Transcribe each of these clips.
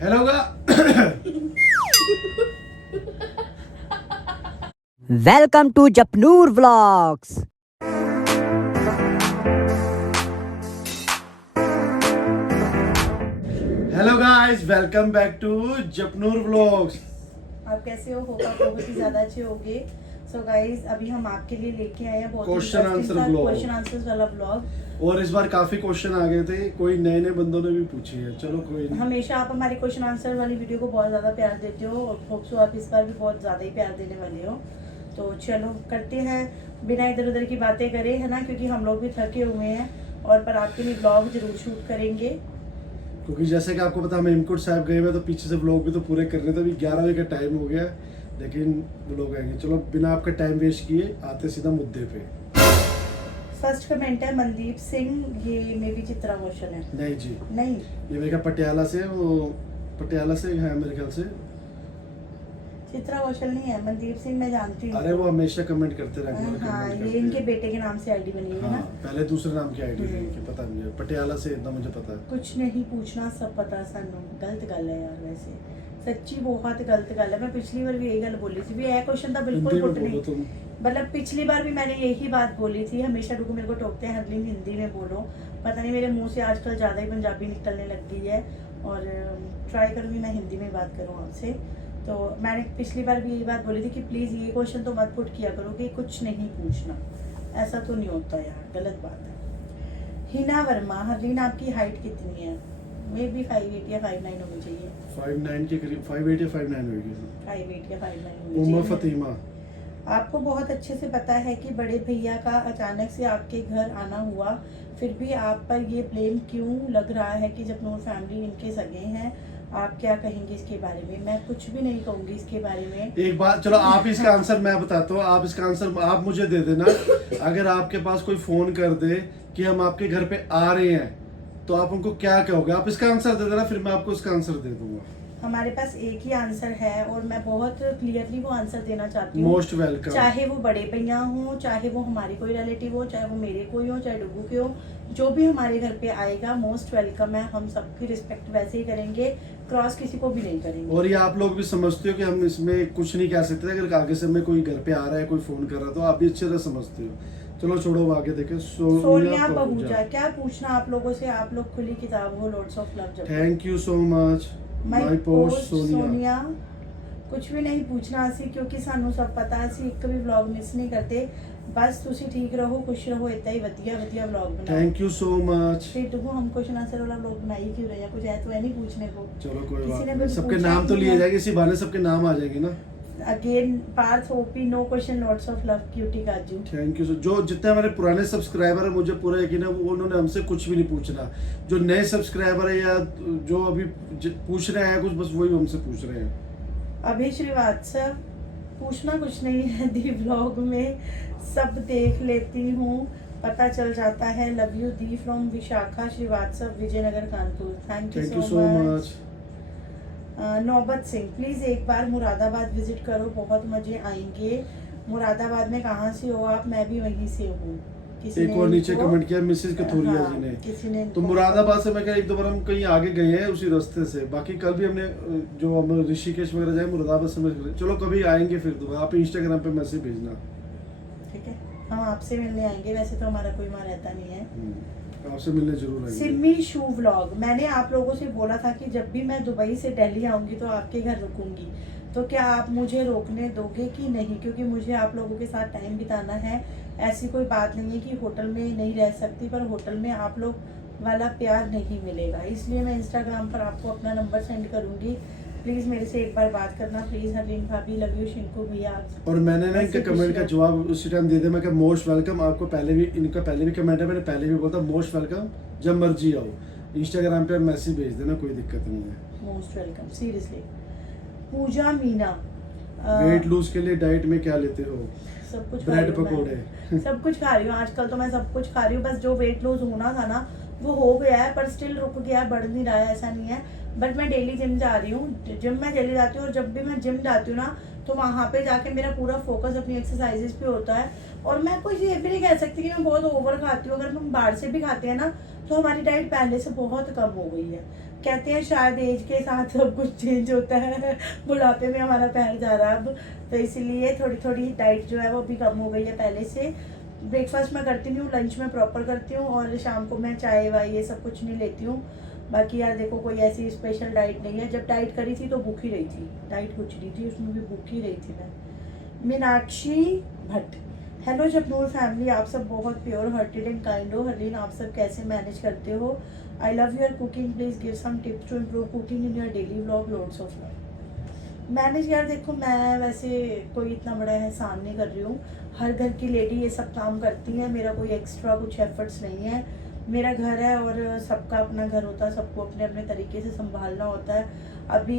Hello का welcome to Japnoor vlogs. Hello guys, welcome back to Japnoor vlogs. आप कैसे हो? होप आप बहुत ही ज्यादा अच्छे होंगे। सो गाइस, अभी हम आपके लिए लेके आए हैं बहुत Question answer vlog। Question answers वाला व्लॉग। और इस बार काफी क्वेश्चन आ गए थे, कोई नए नए बंदों ने भी पूछे हैं। चलो कोई नहीं। हमेशा आप हमारे क्वेश्चन आंसर वाली वीडियो को बहुत ज्यादा प्यार देते हो और होप सो आप इस बार भी बहुत ज्यादा ही प्यार देने वाले हो। तो चलो करते हैं, बिना इधर उधर की बातें करे, है ना, क्योंकि हम लोग भी थके हुए हैं और पर आपके लिए व्लॉग जरूर शूट करेंगे। क्योंकि जैसे कि आपको पता हम हेमकुंड साहब गए हुए, तो पीछे से व्लॉग भी तो पूरे करने थे। अभी 11 बजे का टाइम हो गया, लेकिन व्लॉग आएंगे। चलो बिना आपका टाइम वेस्ट किए आते सीधा मुद्दे पे। फर्स्ट कमेंट है मनदीप सिंह, ये मे बी चित्रा मोशन है। नहीं जी, नहीं, ये मेरे ख्याल पटियाला से, वो पटियाला से है मेरे ख्याल से। चित्रा कौशल नहीं है, मनदीप सिंह मैं जानती हूँ। अरे वो हमेशा कमेंट करते रहते हैं। हाँ, ये इनके बेटे के नाम से आईडी बनी हुई है हाँ, ना। पहले दूसरे नाम की आईडी है इनकी, पता मुझे पटियाला से इतना मुझे पता है। कुछ नहीं पूछना सब पता सानू। गलत गल है यार, वैसे सच्ची बहुत गलत गल है। मैं पिछली बार भी यही गल बोली थी भी यह क्वेश्चन था बिल्कुल हिंदी में पुट बोलो नहीं। तुम। मतलब पिछली बार भी मैंने यही बात बोली थी। हमेशा लोग मेरे को टोकते हैं हरलीन हिंदी में बोलो। पता नहीं मेरे मुंह से आजकल ज़्यादा ही पंजाबी निकलने लग गई है और ट्राई करूँगी मैं हिंदी में बात करूँ आपसे। तो मैंने पिछली बार भी यही बात बोली थी कि प्लीज़ ये क्वेश्चन तो मत पुट किया करो कि कुछ नहीं पूछना। ऐसा तो नहीं होता यार, गलत बात है। हिना वर्मा, हरलीन आपकी हाइट कितनी है? मे बी 5'8" या 5'9" होनी चाहिए। 5'9" के करीब, 5'8" या 5'9" होगी। 5'8" या 5'9" होनी उम्मा चाहिए। फतीमा। आपको बहुत अच्छे से पता है कि बड़े भैया का अचानक से आपके घर आना हुआ, फिर भी आप पर ये ब्लेम क्यों लग रहा है कि जपनूर फैमिली इनके सगे हैं? आप क्या कहेंगे इसके बारे में? मैं कुछ भी नहीं कहूँगी इसके बारे में। एक बात, चलो आप इसका आंसर मैं बताता हूँ। आप इसका आंसर आप मुझे दे देना। अगर आपके पास कोई फोन कर दे कि हम आपके घर पे आ रहे हैं, तो आप उनको क्या कहोगे? आप इसका आंसर दे देना, फिर मैं आपको इसका आंसर दे दूंगा। हमारे पास एक ही आंसर है और मैं बहुत क्लियरली वो आंसर देना चाहती हूँ। Most welcome. चाहे वो बड़े भैया हो, चाहे वो हमारी कोई रिलेटिव हो, चाहे वो मेरे कोई हो, चाहे डुगू के हो, जो भी हमारे घर पे आएगा मोस्ट वेलकम है। हम सबकी रिस्पेक्ट वैसे ही करेंगे, क्रॉस किसी को भी नहीं करेंगे। और ये आप लोग भी समझते हो कि हम इसमें कुछ नहीं कह सकते। अगर आगे से में कोई घर पे आ रहा है, कोई फोन कर रहा है, तो आप भी अच्छे से समझते हो। चलो छोड़ो, वो आगे देखे। सोनिया पहुंचा, क्या पूछना आप लोगों से? आप लोग खुली किताब हो। Lots of love. Thank you so much my post Sonia. कुछ भी नहीं पूछना असी, क्योंकि सानू सब पता है। असी एक भी व्लॉग मिस नहीं करते। बस तुसी ठीक रहो, खुश रहो, इतना ही वधिया वधिया व्लॉग बनाओ। Thank you so much. फिर देखो हम क्वेश्चन आंसर वाला व्लॉग बनाई क्यों रहे हैं? कुछ है तो है नहीं पूछने को। चलो कोई किसी बात ने नहीं, कुछ सबके पूछा नाम तो ही लिए नहीं। जाएंगे, इसी बहाने सबके नाम आ जाएंगे ना। Again Parth OP, no question, lots of love, cutie Kaju. Thank you. जो जितने हमारे पुराने सब्सक्राइबर है, मुझे पूरा यकीन है वो उन्होंने हमसे कुछ भी नहीं पूछना। जो नए सब्सक्राइबर है या जो अभी पूछ रहे हैं कुछ, बस वही हमसे पूछ रहे हैं। अभी श्रीवास्तव, पूछना कुछ नहीं है दी व्लॉग में, सब देख लेती हूँ, पता चल जाता है। लव यू दी from Vishakha Srivastava, Vijaynagar Kanpur. Thank you so much. Naubat Singh, please एक बार मुरादाबाद विजिट करो, बहुत मजे आएंगे। मुरादाबाद में कहाँ से हो आप? मैं भी वहीं से हूँ। एक और नीचे कमेंट किया मिसेस कथोरिया जी ने। किसी ने तो मुरादाबाद से मैं क्या, एक दो बार हम कहीं आगे गए हैं उसी रास्ते से। बाकी कल भी हमने जो हम ऋषिकेश वगैरह जाए, मुरादाबाद से। चलो कभी आएंगे फिर तो आप इंस्टाग्राम पे मैसेज भेजना। ठीक है, हम आपसे मिलने आएंगे। वैसे तो हमारा कोई वहाँ रहता नहीं है। आपसे मिलने जरूर आएंगे। सिमी शू व्लॉग, मैंने आप लोगों से बोला था कि जब भी मैं दुबई से दिल्ली आऊंगी तो आपके घर रुकूंगी, तो क्या आप मुझे रोकने दोगे कि नहीं? क्योंकि मुझे आप लोगों के साथ टाइम बिताना है। ऐसी कोई बात नहीं है कि होटल में नहीं रह सकती, पर होटल में आप लोग वाला प्यार नहीं मिलेगा। इसलिए मैं इंस्टाग्राम पर आपको अपना नंबर सेंड करूंगी। प्लीज मेरे से एक बार बात करना प्लीज। हरलीन भाभी, लव यू। शिंकू भैया, और मैंने ना इनके कमेंट का जवाब उसी टाइम दे दिया। मैं मोस्ट वेलकम। आपको पहले भी इनका पहले भी कमेंट है, मैंने पहले भी बोला था मोस्ट वेलकम, जब मर्जी आओ। इंस्टाग्राम पे मैसेज भेज देना, कोई दिक्कत नहीं है। Most welcome seriously. Puja Meena, weight lose के लिए डाइट में क्या लेते हो? सब कुछ ब्रेड खा रही हूँ पकोड़े। मैं। सब कुछ खा रही हूँ आजकल तो मैं, सब कुछ खा रही हूँ। बस जो वेट लूज होना था ना वो हो गया है, पर स्टिल रुक गया, बढ़ नहीं रहा है, ऐसा नहीं है। बट मैं डेली जिम जा रही हूँ, जिम में चली जाती हूँ। और जब भी मैं जिम जाती हूँ ना, तो वहाँ पे जाके मेरा पूरा फोकस अपनी एक्सरसाइजेस पे होता है। और मैं कुछ ये भी नहीं कह सकती कि मैं बहुत ओवर खाती हूँ। अगर हम बाहर से भी खाते हैं ना, तो हमारी डाइट पहले से बहुत कम हो गई है। कहते हैं शायद एज के साथ सब कुछ चेंज होता है, बुढ़ापे में हमारा पैर जा रहा है अब, तो इसीलिए थोड़ी थोड़ी डाइट जो है वो भी कम हो गई है पहले से। ब्रेकफास्ट मैं करती नहीं हूँ, लंच में प्रॉपर करती हूँ, और शाम को मैं चाय वाय ये सब कुछ नहीं लेती हूँ। बाकी यार देखो कोई ऐसी स्पेशल डाइट नहीं है, जब डाइट करी थी तो भूखी रही थी, डाइट कुछ नहीं थी उसमें भी भूखी रही थी मैं। मीनाक्षी भट्ट, हेलो जपनूर फैमिली, आप सब बहुत प्योर हार्टेड एंड काइंड हो। हरलीन आप सब कैसे मैनेज करते हो? I love your cooking, please give some tips to improve cooking in your daily vlog, loads of love. Manage यार देखो मैं वैसे कोई इतना बड़ा एहसान नहीं कर रही हूँ, हर घर की लेडी ये सब काम करती है, मेरा कोई एक्स्ट्रा कुछ एफर्ट्स नहीं है। मेरा घर है और सबका अपना घर होता है, सबको अपने अपने तरीके से संभालना होता है। अभी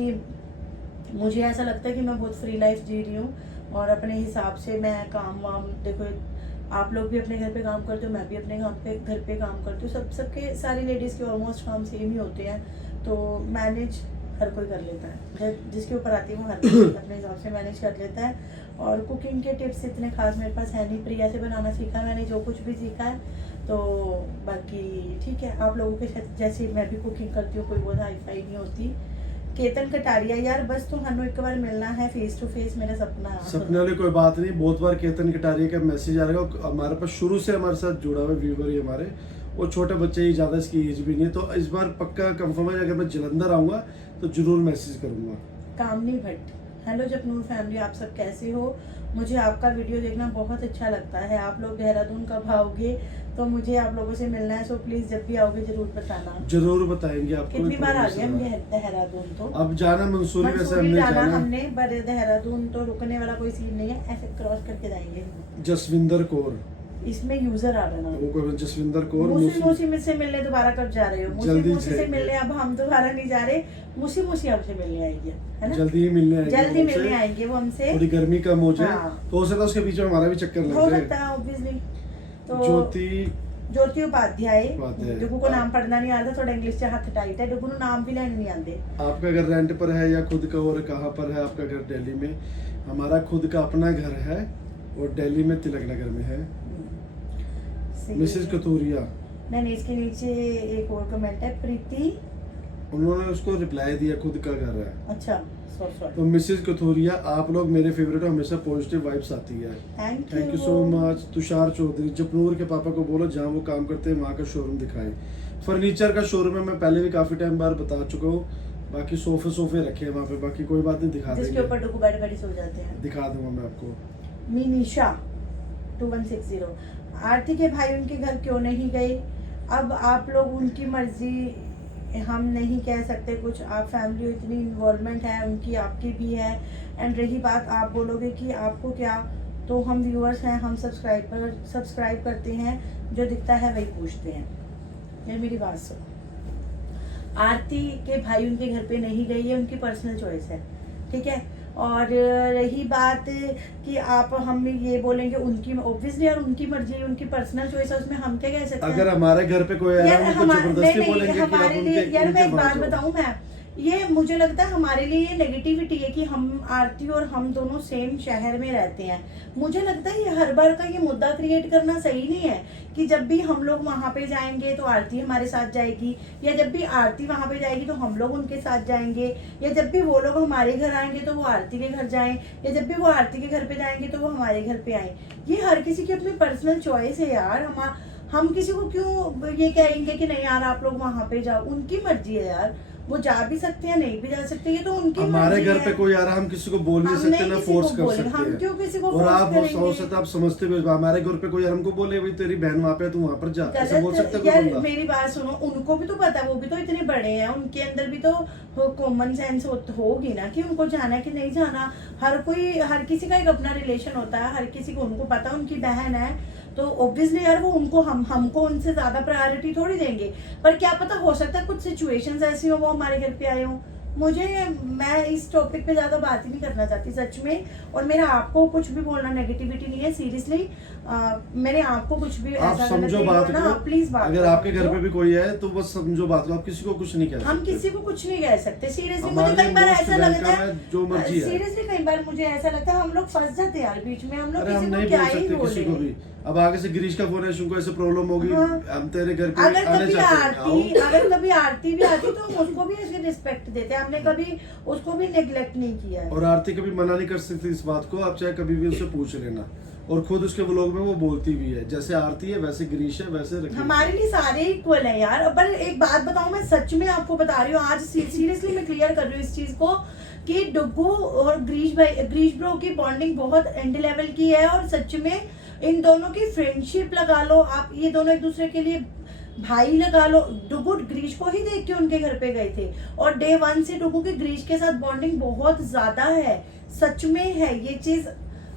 मुझे ऐसा लगता है कि मैं बहुत फ्री लाइफ जी रही हूँ और अपने हिसाब से मैं काम वाम, देखो आप लोग भी अपने घर पे काम करते हो, मैं भी अपने घर पे काम करती हूँ, सबके सारी लेडीज़ के ऑलमोस्ट काम सेम ही होते हैं, तो मैनेज हर कोई कर लेता है, जिसके ऊपर आती है वो हर कोई अपने हिसाब से मैनेज कर लेता है। और कुकिंग के टिप्स इतने खास मेरे पास है नहीं, प्रिया से बनाना सीखा मैंने, जो कुछ भी सीखा है, तो बाकी ठीक है। आप लोगों के साथ जैसे मैं भी कुकिंग करती हूँ, कोई बहुत हाई फाई नहीं होती। केतन कटारिया, यार बस तुम हनु एक बार मिलना है फेस टू फेस, मेरा सपना। सपने वाली कोई बात नहीं, बहुत बार केतन कटारिया का मैसेज आ रहा है, हमारे पास शुरू से हमारे साथ जुड़ा हुआ व्यूवर ही हमारे, वो छोटे बच्चे ही, ज़्यादा इसकी एज भी नहीं है, तो इस बार पक्का कंफर्म है, अगर मैं जलंधर आऊँगा तो जरूर मैसेज करूँगा। कामनी भट्ट, हेलो जपनूर फैमिली, आप सब कैसे हो? मुझे आपका वीडियो देखना बहुत अच्छा लगता है, आप लोग देहरादून कब आओगे? तो मुझे आप लोगों से मिलना है, सो प्लीज जब भी आओगे जरूर बताना। जरूर बताएंगे आपको। कितनी बार आ गए हम देहरादून? तो अब जाना मंसूरी, वैसे मंसूरी हमने जाना जाना हमने, पर देहरादून तो रुकने वाला कोई सीन नहीं है, ऐसे क्रॉस करके जाएंगे। जसविंदर कौर, इसमें यूजर आ रहा ना, वो कोई जसविंदर कौर, मूसी में से मिलने दोबारा कब जा रहे हो? जल्दी मूसी से जाएंगे। मिलने अब हम दोबारा नहीं जा रहे, मूसी हमसे मिलने आएगी, है ना? जल्दी ही मिलने आएंगे, जल्दी वो मिलने हमसे। आएंगे वो हमसे, थोड़ी गर्मी कम हो जाए, हाँ। तो हो सकता है उसके बीच में हमारा भी चक्कर हो लग सकता जाए। है ऑब्वियसली। तो ज्योति उपाध्याय, उपाध्याय। डुगू को नाम पढ़ना नहीं आता, थोड़ा इंग्लिश से हाथ टाइट है, डुगू नाम भी लेने नहीं आते। आपका घर रेंट पर है या खुद का, और कहाँ पर है आपका घर? दिल्ली में। हमारा खुद का अपना घर है और दिल्ली में तिलक नगर में है। मिसेस कतूरिया, नहीं, इसके नीचे एक और कमेंट है, प्रीति, उन्होंने उसको रिप्लाई दिया खुद का घर है। अच्छा सॉरी। तो मिसेस कथूरिया, आप लोग मेरे फेवरेट हो, हमेशा पॉजिटिव वाइब्स आती है। Thank you so much. Tushar Chaudhary, Japnoor के पापा को बोलो जहाँ वो काम करते हैं वहाँ का शोरूम दिखाएं। फर्नीचर का शोरूम है, मैं पहले भी काफी टाइम बार बता चुका हूँ, बाकी सोफे रखे हैं वहाँ पे, बाकी कोई बात नहीं, दिखा जिसके देंगे, ऊपर डुगू बैठ बैठ सो जाते हैं, दिखा दूंगा मैं आपको। मिनीशा 2160, आरती के भाई उनके घर क्यों नहीं गए? अब आप लोग उनकी मर्जी, हम नहीं कह सकते कुछ, आप फैमिली इतनी इन्वॉल्वमेंट है उनकी, आपकी भी है। एंड रही बात आप बोलोगे कि आपको क्या, तो हम व्यूअर्स हैं, हम सब्सक्राइब करते हैं, जो दिखता है वही पूछते हैं। यार मेरी बात सुनो, आरती के भाई उनके घर पे नहीं गई है, उनकी पर्सनल चॉइस है, ठीक है। और रही बात कि आप हम ये बोलेंगे उनकी, ऑब्वियसली यार उनकी मर्जी, उनकी पर्सनल चॉइस है, उसमें हम क्या कह सकते हैं? अगर हमारे घर पे कोई आया, हम उनको जबरदस्ती बोलेंगे कि आप हमारे लिए, उनके यार मैं एक वहाँ बात जाओ। बताऊं, मैं ये मुझे लगता है हमारे लिए ये नेगेटिविटी है कि हम आरती और हम दोनों सेम शहर में रहते हैं। मुझे लगता है ये हर बार का ये मुद्दा क्रिएट करना सही नहीं है कि जब भी हम लोग वहां पे जाएंगे तो आरती हमारे साथ जाएगी, या जब भी आरती वहां पे जाएगी तो हम लोग उनके साथ जाएंगे, या जब भी वो लोग हमारे घर आएंगे तो वो आरती के घर जाएं, या जब भी वो आरती के घर पे जाएंगे तो वो हमारे घर पे आए। ये हर किसी की अपनी पर्सनल चॉइस है यार, हम किसी को क्यों ये कहेंगे कि नहीं यार आप लोग वहां पे जाओ? उनकी मर्जी है यार, वो जा भी सकते हैं, नहीं भी जा सकते, ये तो उनकी हमारे मर्जी घर है। पे कोई आ रहा, हम किसी को बोल नहीं हम सकते, नहीं ना किसी फोर्स को कर बोलेंगे, सकते हम हैं। क्यों किसी को और फोर्स आप करेंगे? हो सकता है आप समझते भी, हमारे घर पे कोई हमको बोले भाई तेरी बहन वहाँ पे, तू वहाँ पर जा, ऐसा बोल सकता है कोई यार बंदा? मेरी बात सुनो, उनको भी तो पता है, वो भी तो इतने बड़े हैं, उनके अंदर भी तो कॉमन सेंस होगी ना कि उनको जाना है कि नहीं जाना। हर किसी का एक अपना रिलेशन होता है, हर किसी को, उनको पता उनकी बहन है, तो ऑब्वियसली यार वो उनको हमको उनसे ज्यादा प्रायोरिटी थोड़ी देंगे। पर क्या पता, हो सकता है कुछ सिचुएशंस ऐसी हो वो हमारे घर पे आए हो, मुझे, मैं इस टॉपिक पे ज्यादा बात ही नहीं करना चाहती सच में। और मेरा आपको कुछ भी बोलना नेगेटिविटी नहीं है, सीरियसली मैंने आपको कुछ भी आप ऐसा समझो गलत बात नहीं बोला, को, प्लीज बात अगर करो। आपके घर पे भी कोई है तो बस समझो बात को, आप किसी को कुछ नहीं कह हम सकते। किसी को कुछ नहीं कह सकते सीरियसली। हमारे मुझे कई बार दोस्त ऐसा बैंक लगता का है, जो मर्जी है। सीरियसली कई बार मुझे ऐसा लगता है हम लोग फंस जाते हैं यार बीच में, हम लोग अरे हम किसी नहीं को क्या बोल ही सकते किसी को बोले। भी। अब आगे से गिरीश का फोन है, शुंको ऐसे प्रॉब्लम होगी, हाँ। हम तेरे घर पे अगर आने कभी चाहते हैं, आरती, आओ। अगर कभी आरती भी आती तो हम उसको भी ऐसे रिस्पेक्ट देते हैं, हमने कभी उसको भी नेग्लेक्ट नहीं किया है। और आरती कभी मना नहीं कर सकती इस बात को, आप चाहे कभी भी उससे पूछ लेना। और खुद उसके व्लॉग में वो बोलती भी है, जैसे आरती है वैसे गिरीश है वैसे रखी। हमारे लिए सारे इक्वल है यार। पर एक बात बताऊं, मैं सच में आपको बता रही हूँ, आज सीरियसली मैं क्लियर कर रही हूँ इस चीज को कि डुग्गू और ग्रीश ब्रो की बॉन्डिंग बहुत एंड लेवल की है। और सच में इन दोनों की फ्रेंडशिप लगा लो आप, ये दोनों एक दूसरे के लिए भाई लगा लो। डुग्गू ग्रीश को ही देख के उनके घर पे गए थे और डे 1 से डुग्गू की ग्रीश के साथ बॉन्डिंग बहुत ज्यादा है, सच में है ये चीज।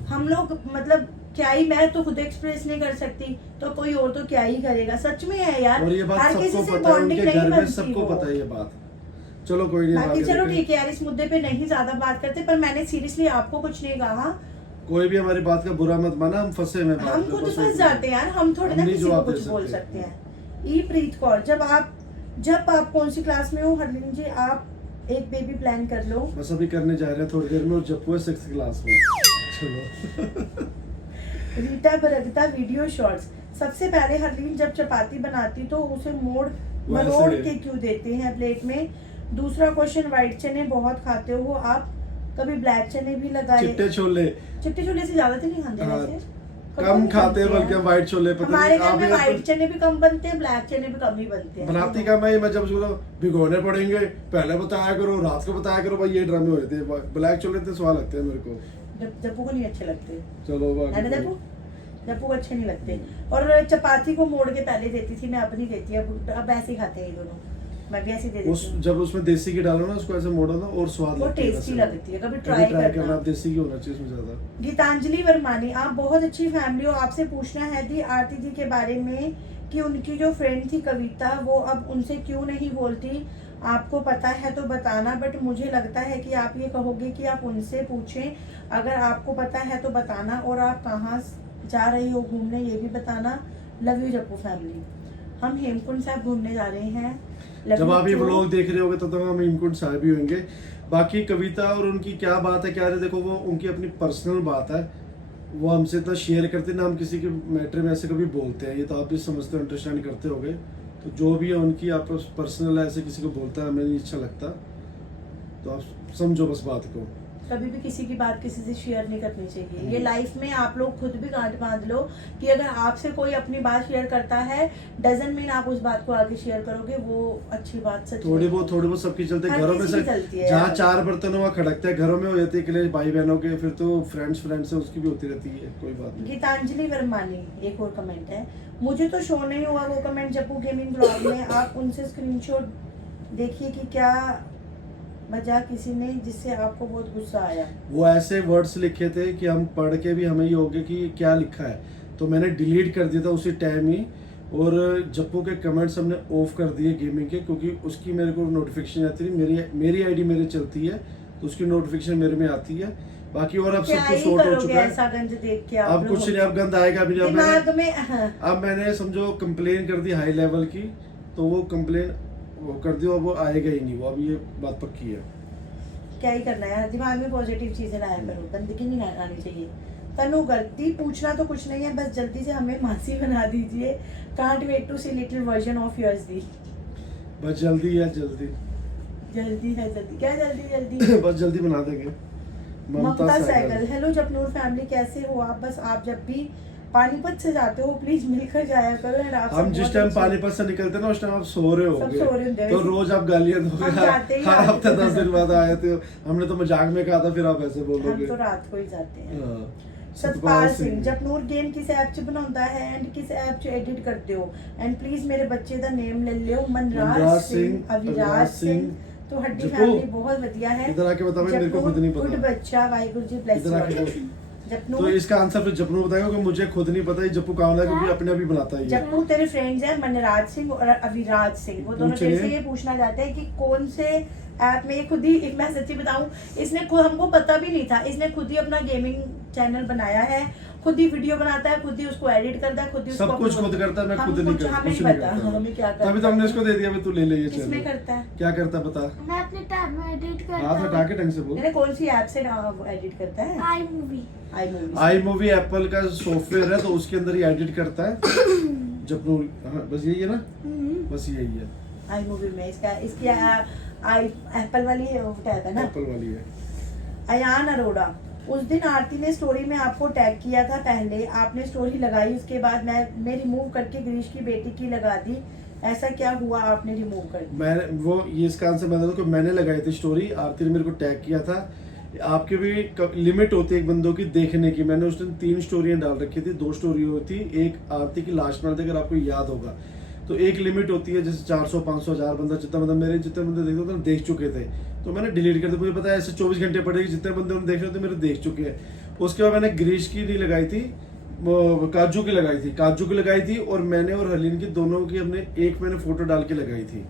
हम लोग मतलब क्या ही, मैं तो खुद एक्सप्रेस नहीं कर सकती तो कोई और तो क्या ही करेगा, सच में है यार। और ये बात हर किसी सबको से पता है, बॉन्डिंग उनके नहीं घर में बनती सबको वो। पता है ये बात। चलो कोई नहीं, बाकी आगे चलो देखें। ठीक है यार, इस मुद्दे पे नहीं ज्यादा बात करते। पर मैंने सीरियसली आपको कुछ नहीं कहा, कोई भी हमारी बात का बुरा मत माना, हम फंसे में बात हम में, खुद बस फंस और जाते हैं यार, हम थोड़ी हम ना नहीं किसी को जवाब कुछ दे बोल सकते। सकते हैं। ई प्रीत कौर, जब आप कौन सी क्लास में हो हरलीन जी, आप एक बेबी प्लान कर लो। बस अभी करने जा रहे हैं थोड़ी देर में, और जप्पू है 6th क्लास में। चलो। रीटा बरगता वीडियो शॉर्ट्स, सबसे पहले हरलीन जब चपाती बनाती तो उसे मरोड़ वैसे। के क्यों देते हैं प्लेट में। दूसरा क्वेश्चन, व्हाइट चने बहुत खाते हो आप, कभी ब्लैक चने भी लगाए। चिट्टे छोले चिट्टे छोले से ज्यादा तो नहीं खाते हाँ, वैसे, कम खाते हैं, बनते बल्कि हम व्हाइट छोले पता हमारे नहीं घर आप में ही व्हाइट चने भी कम बनते हैं, ब्लैक चने भी कम ही बनते हैं। बनाती का मैं जब उसको भिगोने पड़ेंगे, पहले बताया करो, रात को बताया करो, भाई ये ड्रामे हुए थे। ब्लैक छोले इतने स्वाद लगते हैं मेरे को। जप्पू को नहीं अच्छे लगते चलो है ना, बाकी जप्पू को अच्छे नहीं लगते। और चपाती को मोड़ के पहले देती थी मैं, अब नहीं देती, अब ऐसे ही खाते हैं ये दोनों, मैं भी ऐसे ही दे देती उस हूँ। जब उसमें देसी घी डालो ना, उसको ऐसे मोड़ो ना, और स्वाद वो लगती है टेस्टी वैसे। लगती है, कभी ट्राई करना। आप देसी घी होना चाहिए उसमें ज्यादा। गीतांजलि वर्मानी, आप बहुत अच्छी फैमिली हो, आपसे पूछना है दी आरती दी के बारे में कि उनकी जो फ्रेंड थी कविता, वो अब उनसे क्यों नहीं बोलती। आपको पता है तो बताना, बट मुझे लगता है कि आप ये कहोगे कि आप उनसे पूछें। अगर आपको पता है तो बताना, और आप कहाँ जा रही हो घूमने ये भी बताना। Love you Jappu family. हम हेमकुंड साहब घूमने जा रहे हैं। Love जब you आप ये too। व्लॉग देख रहे होगे तो हम हेमकुंड साहिब भी होंगे। बाकी कविता और उनकी क्या बात है, क्या है, देखो वो उनकी अपनी पर्सनल बात है, वो हमसे इतना शेयर करते ना, हम किसी के मैटर में ऐसे कभी बोलते हैं, ये तो आप भी समझते हो, अंडरस्टैंड करते होगे। तो जो भी है उनकी आप पर्सनल है, ऐसे किसी को बोलता है हमें नहीं अच्छा लगता, तो आप समझो बस बात को। कभी भी किसी की बात किसी से शेयर नहीं करनी चाहिए। ये लाइफ में आप लोग खुद भी गांठ बांध लो कि अगर आपसे कोई अपनी बात शेयर करता है, डजंट मीन आप उस बात को आगे शेयर करोगे, वो अच्छी बात सच थोड़ी नहीं है। बहुत सबकी चलते हर घरों में किसी से, की चलती है जहाँ यार। 4 बर्तन हुआ खड़कते हैं घरों में हो जाती है, क्लेश भाई बहनों के, फिर तो फ्रेंड्स से उसकी भी होती रहती है, कोई बात नहीं। गीतांजलि वर्मानी, एक और कमेंट है, मुझे तो शो नहीं हुआ वो कमेंट जप्पू गेमिंग ब्लॉग में, आप उनसे स्क्रीनशॉट देखिए कि क्या वजह किसी ने जिससे आपको बहुत गुस्सा आया। वो ऐसे वर्ड्स लिखे थे कि हम पढ़ के भी हमें ये हो गया कि क्या लिखा है, तो मैंने डिलीट कर दिया था उसी टाइम ही। और जप्पू के कमेंट्स हमने ऑफ कर दिए गेमिंग के, क्योंकि उसकी मेरे को नोटिफिकेशन आती है, मेरी आईडी मेरे चलती है तो उसकी नोटिफिकेशन मेरे में आती है। बाकी और अब क्या सब कुछ ही सॉर्ट हो करोगे चुका है, ऐसा गंज देख के आप अब लोग? कुछ नहीं, अब गंद आएगा भी नहीं। दिमाग में अब मैंने समझो कंप्लेन कर दी हाई लेवल की, तो वो कंप्लेन वो कर दी, और वो आएगा ही नहीं, वो अब ये बात पक्की है। क्या ही करना है, दिमाग में पॉजिटिव चीजें लाया करो, गंदगी नहीं आनी चाहिए। तनु गलती पूछना तो कुछ नहीं है, बस जल्दी से हमें मासी बना दीजिए। Can't wait to see little version of yours दी। बस जल्दी है, जल्दी जल्दी क्या जल्दी बस जल्दी बना देंगे। ममता साइकिल, हेलो जपनूर फैमिली, कैसे हो आप? बस आप जब भी पानीपत से जाते हो प्लीज मिलकर जाया करो। और आपसे हम जिस बहुत टाइम अच्छी- पानीपत से निकलते ना, उस टाइम आप सो रहे सब सो रहे होंगे हो, तो रोज आप गालियां हम दोगे। जाते ही हर आते हफ्ते थे। 10 दिन बाद आए थे, हमने तो मजाक में कहा था, फिर आप ऐसे हम बोलोगे। तो रात को ही जाते हैं। हाँ। सतपाल सिंह, जपनूर गेम किस ऐप च बनाਉਂਦਾ है एंड किस ऐप च एडिट करते हो? एंड प्लीज मेरे बच्चे ਦਾ नेम ले लियो, मनराज सिंह, अविराज सिंह। तो हड्डी जप्पू, फैमिली बहुत ਵਧੀਆ है। इधर आके बता, मेरे को खुद नहीं पता। गुड बच्चा, वाहिगुरु जी ब्लेस इधर आके यू। बोल। जपनूर, तो इसका आंसर फिर जप्पू बताएगा, क्योंकि मुझे खुद नहीं पता, ये जप्पू कहाँ है, क्योंकि अपने आप ही बनाता है ये। जप्पू तेरे फ्रेंड्स हैं मनराज सिंह और अविराज सिंह, वो दोनों पूछ रहे तेरे से हैं। ये पूछना चाहते हैं कि कौन से ऐप में। ये खुद ही, मैं सच्ची बताऊं, इसने खुद, हमको पता भी नहीं था, इसने खुद ही अपना गेमिंग चैनल बनाया है, खुद ही वीडियो बनाता है, खुद ही उसको एडिट करता है, खुद ही सब कुछ खुद करता है, मैं खुद नहीं करता, हमें कुछ नहीं नहीं पता करता। हमें क्या करता तभी तो हमने इसको दे दिया, तू ले ले ये इसमें चैनल। करता है। क्या करता है बता? मैं अपने टैब में एडिट करता हाथ हटा हूँ। के ढंग से बोल। मैंने कौन सी ऐप से एडिट करता है? आई मूवी। आई मूवी। आई मूवी एप्पल का सॉफ्टवेयर है, तो उसके अंदर ही एडिट करता है। जब हाँ, बस यही है ना, बस यही है। आई मूवी में इसकी आई एप्पल वाली टैग है ना, एप्पल वाली है। अयान अरोड़ा, उस दिन आरती ने स्टोरी में आपको टैग किया था, पहले आपने स्टोरी लगाई, उसके बाद मैं रिमूव करके गिरीश की बेटी की लगा दी, ऐसा क्या हुआ आपने रिमूव कर दी? मैं वो ये इसका आंसर मैं बताता हूँ, मैंने लगाई थी स्टोरी, आरती ने मेरे को टैग किया था। आपके भी लिमिट होती है एक बंदों की देखने की। मैंने उस दिन 3 स्टोरियां डाल रखी थी, 2 स्टोरी होती, एक आरती की लास्ट में थी, अगर आपको याद होगा। तो एक लिमिट होती है, जैसे 400 500 1000 बंदा, जितना मतलब मेरे जितने बंदे देखते थे देख चुके थे, तो मैंने डिलीट कर दिया। मुझे पता है ऐसे 24 घंटे पड़ेगी, जितने बंदे उन्होंने देख रहे थे मेरे देख चुके हैं। उसके बाद मैंने गिरीश की नहीं लगाई थी, वो काजू की लगाई थी, काजू की लगाई थी, और मैंने और हरलीन की दोनों की हमने एक मैंने फोटो डाल के लगाई थी।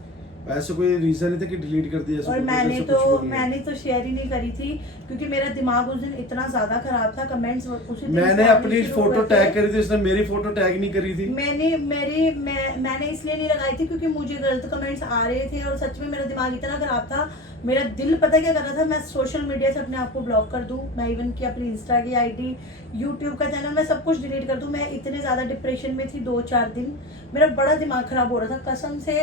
ऐसा कोई रीजन नहीं था कि डिलीट कर दिया। और मैंने तो शेयर ही नहीं करी थी, क्योंकि मेरा दिमाग उस दिन इतना ज्यादा खराब था, कमेंट्स उसी दिन मैंने से आने अपनी शुरू फोटो हुए थे। टैग करी थी, इसने मेरी फोटो टैग नहीं करी थी। मैंने इसलिए नहीं लगाई थी क्योंकि मुझे गलत कमेंट्स आ रहे थे, और सच में मेरा दिमाग इतना खराब था, मेरा दिल पता क्या कर रहा था, मैं सोशल मीडिया से अपने आप को ब्लॉक कर दूं, मैं इवन की अपनी इंस्टा की आईडी, यूट्यूब का चैनल, मैं सब कुछ डिलीट कर दूं। मैं इतने ज्यादा डिप्रेशन में थी 2-4 दिन, मेरा बड़ा दिमाग खराब हो रहा था कसम से।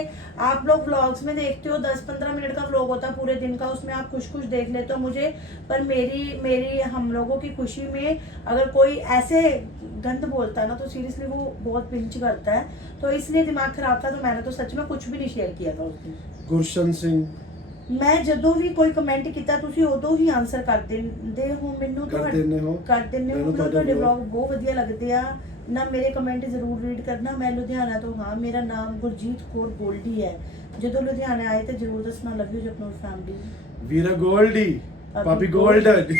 आप लोग व्लॉग्स में देखते हो 10-15 मिनट का व्लॉग होता है पूरे दिन का, उसमें आप कुछ कुछ देख लेते हो मुझे, पर मेरी हम लोगों की खुशी में अगर कोई ऐसे गंद बोलता है ना, तो सीरियसली वो बहुत पिंच करता है। तो इसलिए दिमाग खराब था, तो मैंने तो सच में कुछ भी नहीं शेयर किया था उस दिन। गुरशन सिंह मैं ਜਦੋਂ ਵੀ ਕੋਈ ਕਮੈਂਟ ਕੀਤਾ ਤੁਸੀਂ ਉਦੋਂ ਹੀ ਆਨਸਰ ਕਰ ਦਿੰਦੇ ਹੋ ਮੈਨੂੰ, ਕਰ ਦਿੰਦੇ ਹੋ। ਮੈਨੂੰ ਤੁਹਾਡੇ ਵਲੌਗ ਬਹੁਤ ਵਧੀਆ ਲੱਗਦੇ ਆ ਨਾ, ਮੇਰੇ ਕਮੈਂਟ ਜ਼ਰੂਰ ਰੀਡ ਕਰਨਾ। ਮੈਂ ਲੁਧਿਆਣਾ ਤੋਂ ਹਾਂ, ਮੇਰਾ ਨਾਮ ਗੁਰਜੀਤ ਕੌਰ ਗੋਲਡੀ ਹੈ। ਜਦੋਂ ਲੁਧਿਆਣਾ ਆਏ ਤਾਂ ਜ਼ਰੂਰ ਦੱਸਣਾ, ਲਵ ਯੂ ਜਪਨੂਰ ਫੈਮਿਲੀ। वीरा गोल्डी, पापी गोल्डन।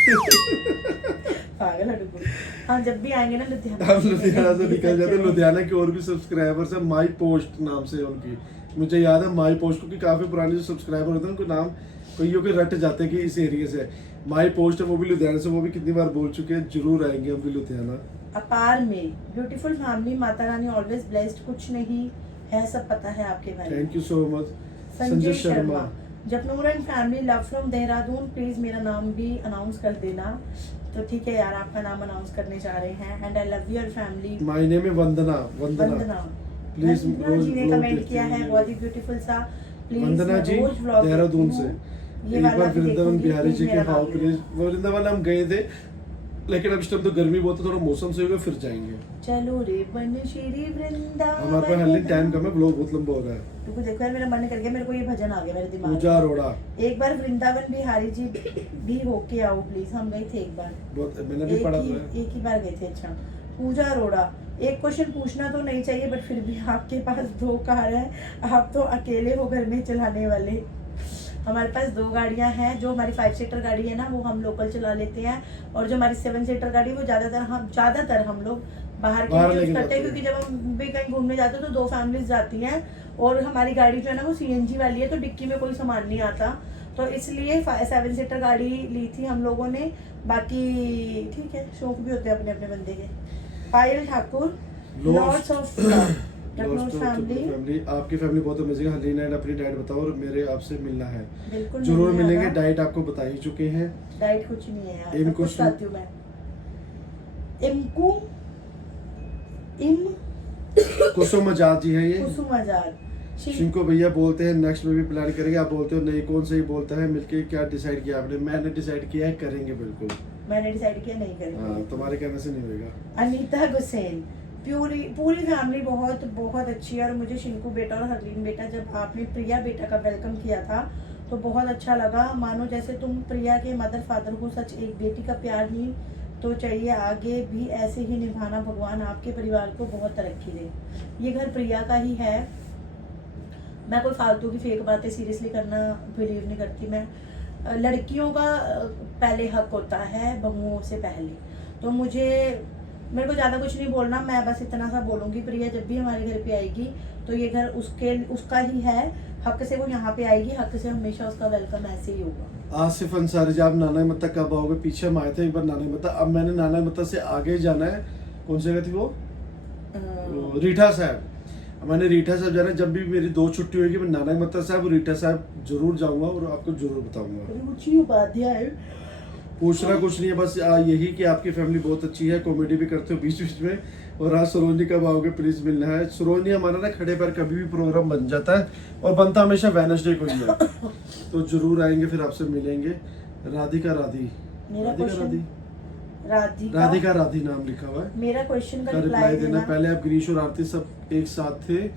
पागल है डुगू। हाँ, जब भी आएंगे ना लुधियाना, हम लुधियाना से निकल जाते हैं। लुधियाना के और भी सब्सक्राइबर्स हैं, माई पोस्ट नाम से उनकी, मुझे याद है माई पोस्ट, क्योंकि काफी पुराने जो सब्सक्राइबर होते हैं उनको नाम कईयों के रट जाते हैं कि इस एरिया से माई पोस्ट है, वो भी लुधियाना से, वो भी कितनी बार बोल चुके हैं। जरूर आएंगे हम भी लुधियाना। अपार में beautiful family, Mata Rani always blessed, कुछ नहीं है सब पता है आपके बारे में। Thank you so much Sanjay Sharma, Japnoor and family love from Dehradun, please मेरा नाम भी अनाउंस कर देना। तो ठीक है यार, आपका नाम अनाउंस करने जा रहे हैं। And I love your family. My name है वंदना। वंदना प्लीज वंदना जी ने कमेंट किया है, बहुत ही ब्यूटीफुल सा। प्लीज वंदना जी देहरादून से, एक बार वृंदावन बिहारी जी के हाउ प्लीज। वृंदावन हम गए थे, लेकिन अब इस टाइम तो गर्मी बहुत है, थोड़ा मौसम सही होगा फिर जाएंगे। चलो रे बन श्री वृंदावन। हमारे पास हाल टाइम कम है, ब्लॉग बहुत लंबा हो रहा है। तो देखो यार, मेरा मन कर गया, मेरे को ये भजन आ गया मेरे दिमाग पूजा अरोड़ा, में। एक बार वृंदावन बिहारी जी भी होके आओ प्लीज, हम गए थे एक बार, बहुत मैंने भी पढ़ा था। एक ही बार गए थे। अच्छा, पूजा अरोड़ा, एक क्वेश्चन पूछना तो नहीं चाहिए, बट फिर भी आपके पास 2 कार है, आप तो अकेले हो घर में चलाने वाले। हमारे पास 2 गाड़ियां हैं, जो हमारी 5 सीटर गाड़ी है ना, वो हम लोकल चला लेते हैं, और जो हमारी 7 सीटर गाड़ी, वो ज्यादातर हम लोग बाहर के लिए यूज करते हैं, क्योंकि जब हम भी कहीं घूमने जाते हैं तो 2 फैमिलीज जाती हैं, और हमारी गाड़ी जो है ना वो CNG वाली है, तो डिक्की में कोई सामान नहीं आता, तो इसलिए 7 सीटर गाड़ी ली थी हम लोगों ने। बाकी ठीक है, शौक भी होते हैं अपने अपने बंदे के। पायल ठाकुर, लॉट्स ऑफ फैमिली। आपकी फैमिली बहुत अमेजिंग है। हलीना एंड अपनी डाइट बताओ, और मेरे आपसे मिलना है। बिल्कुल जरूर मिलेंगे। डाइट आपको बता ही चुके हैं। डाइट कुछ नहीं है यार, इनको कुछ खाती हूँ मैं। कुसुम आजाद जी है ये। कुसुम आजाद। शिंको भैया बोलते हैं नेक्स्ट में भी प्लान करेंगे। आप बोलते हो नहीं, कौन सही बोलता है, मिलके क्या डिसाइड किया आपने? मैंने डिसाइड किया है, करेंगे बिल्कुल। मैंने डिसाइड किया नहीं करेंगे। हाँ, तुम्हारे कहने से नहीं होगा। अनीता गुसैन, पूरी फैमिली बहुत बहुत अच्छी है, और मुझे शिंकू बेटा और हरलीन बेटा, जब आपने प्रिया बेटा का वेलकम किया था तो बहुत अच्छा लगा। मानो जैसे तुम प्रिया के मदर फादर हो, सच एक बेटी का प्यार ही तो चाहिए, आगे भी ऐसे ही निभाना। भगवान आपके परिवार को बहुत तरक्की दे। ये घर प्रिया का ही है। मैं कोई फालतू की फेक बातें सीरियसली करना बिलीव नहीं करती। मैं लड़कियों का पहले हक होता है बहुओं से पहले, तो मुझे मेरे को ज़्यादा कुछ नहीं बोलना, मैं बस इतना सा बोलूँगी, प्रिया जब भी हमारे घर पे आएगी तो ये घर उसका ही है, हक से वो यहाँ पे आएगी, हक से हमेशा उसका वेलकम ऐसे ही होगा। आसिफ अंसारी जी, आप नाना मत्ता कब आओगे? पीछे हम आए थे एक बार नाना मत्ता, अब मैंने नाना मत्ता से आगे जाना है। कौन सी जगह थी वो रीठा साहब। मैंने रीठा साहब जाना है, जब भी मेरी 2 छुट्टी होगी मैं नाना मत्ता साहब और रीठा साहब जरूर जाऊंगा और आपको जरूर बताऊंगा। ऊंची उपाध्याय पूछना कुछ नहीं है, बस यही कि आपकी फैमिली बहुत अच्छी है, कॉमेडी भी करते हो बीच बीच में। और आज सरोजनी कब आओगे? प्लीज मिलना है। सरोजनी हमारा ना खड़े पैर कभी भी प्रोग्राम बन जाता है और बनता हमेशा वेडनेसडे को ही है, तो जरूर आएंगे, फिर आपसे मिलेंगे। राधिका राधी, मेरा क्वेश्चन राधिका राधी नाम लिखा हुआ है। मेरा क्वेश्चन का रिप्लाई देना। पहले आप गिरीश और आरती सब एक साथ थे,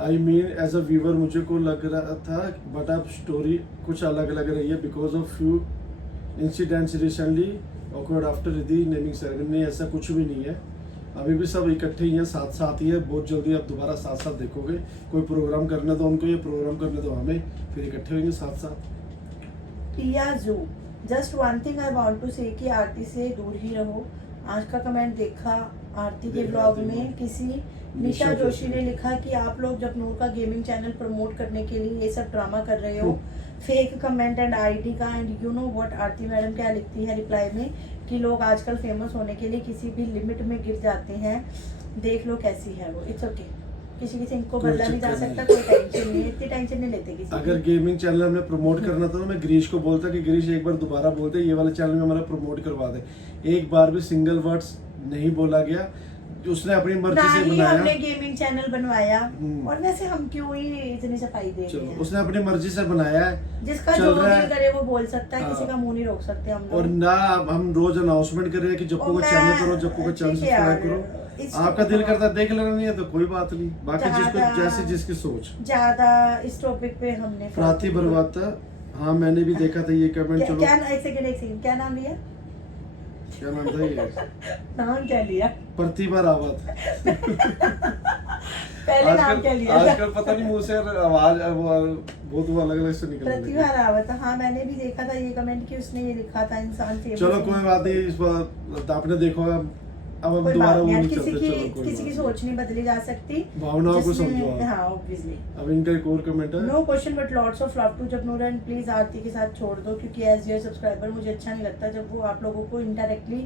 I mean as a viewer मुझे को लग रहा था, बट अब स्टोरी कुछ अलग लग रही है because of few incidents recently awkward after Riddhi naming ceremony. ऐसा कुछ भी नहीं है, अभी भी सब इकट्ठे ही हैं, साथ साथ ही है। बहुत जल्दी आप दोबारा साथ साथ देखोगे। कोई प्रोग्राम करने दो उनको, ये प्रोग्राम करने दो हमें, फिर इकट्ठे होंगे साथ साथ। पिया जू, just one thing I want to say कि आरती से दूर ही रहो। आज का कमेंट देखा आरती के ब्लॉग में, किसी निशा जोशी ने लिखा कि आप लोग जपनूर का गेमिंग चैनल प्रमोट करने के लिए ये सब ड्रामा कर रहे हो, फेक कमेंट एंड आईडी का। And you know what Aarti madam क्या लिखती है रिप्लाई में कि लोग आजकल फेमस होने के लिए किसी भी लिमिट में गिर जाते हैं, देख लो कैसी है वो। इट्स ओके, किसी को बदला नहीं जा सकता, कोई टेंशन नहीं है, इतनी टेंशन नहीं लेते किसी। अगर गेमिंग चैनल हमने प्रमोट करना था तो मैं गिरीश को बोलता कि गिरीश एक बार दोबारा बोलते, ये वाला चैनल में हमारा प्रमोट करवा दे। एक बार भी सिंगल वर्ड्स नहीं बोला गया, उसने अपनी मर्जी से बनाया। हमने गेमिंग चैनल बनवाया और वैसे हम क्यों ही इतनी सफाई दे रहे हैं। उसने अपनी मर्जी से बनाया है, जिसका जो दिल करे वो बोल सकता है, किसी का मुंह नहीं रोक सकते हम लोग। और ना हम रोज अनाउंसमेंट कर रहे हैं कि जप्पू का चैनल करो, जप्पू का चैनल सब्सक्राइब करो। आपका दिल करता है देख लेना, नहीं है तो कोई बात नहीं, बाकी जिसको जैसे जिसकी सोच। ज्यादा इस टॉपिक पे हमने प्राति बरवाता, हाँ मैंने भी देखा था ये कमेंट। चलो एक सेकंड, क्या नाम लिया? क्या नाम था ये? नाम क्या लिया? प्रतिभा रावत। पहले नाम क्या लिया? आजकल पता नहीं मुंह से आवाज बहुत वो अलग अलग से निकल रही है। प्रतिभा रावत, हाँ मैंने भी देखा था ये कमेंट कि उसने ये लिखा था इंसान फेमस। चलो कोई बात नहीं, इस बार आपने देखो, अब हम दोबारा वो नहीं चलते। चलो किसी की सोच नहीं बदली जा सकती, भावनाओं को समझो। हाँ ऑब्वियसली। अब इनका एक और कमेंट है, no question but lots of love to Japnoor and please Aarti के साथ छोड़ दो, क्योंकि एज योर सब्सक्राइबर मुझे अच्छा नहीं लगता जब वो आप लोगों को इनडायरेक्टली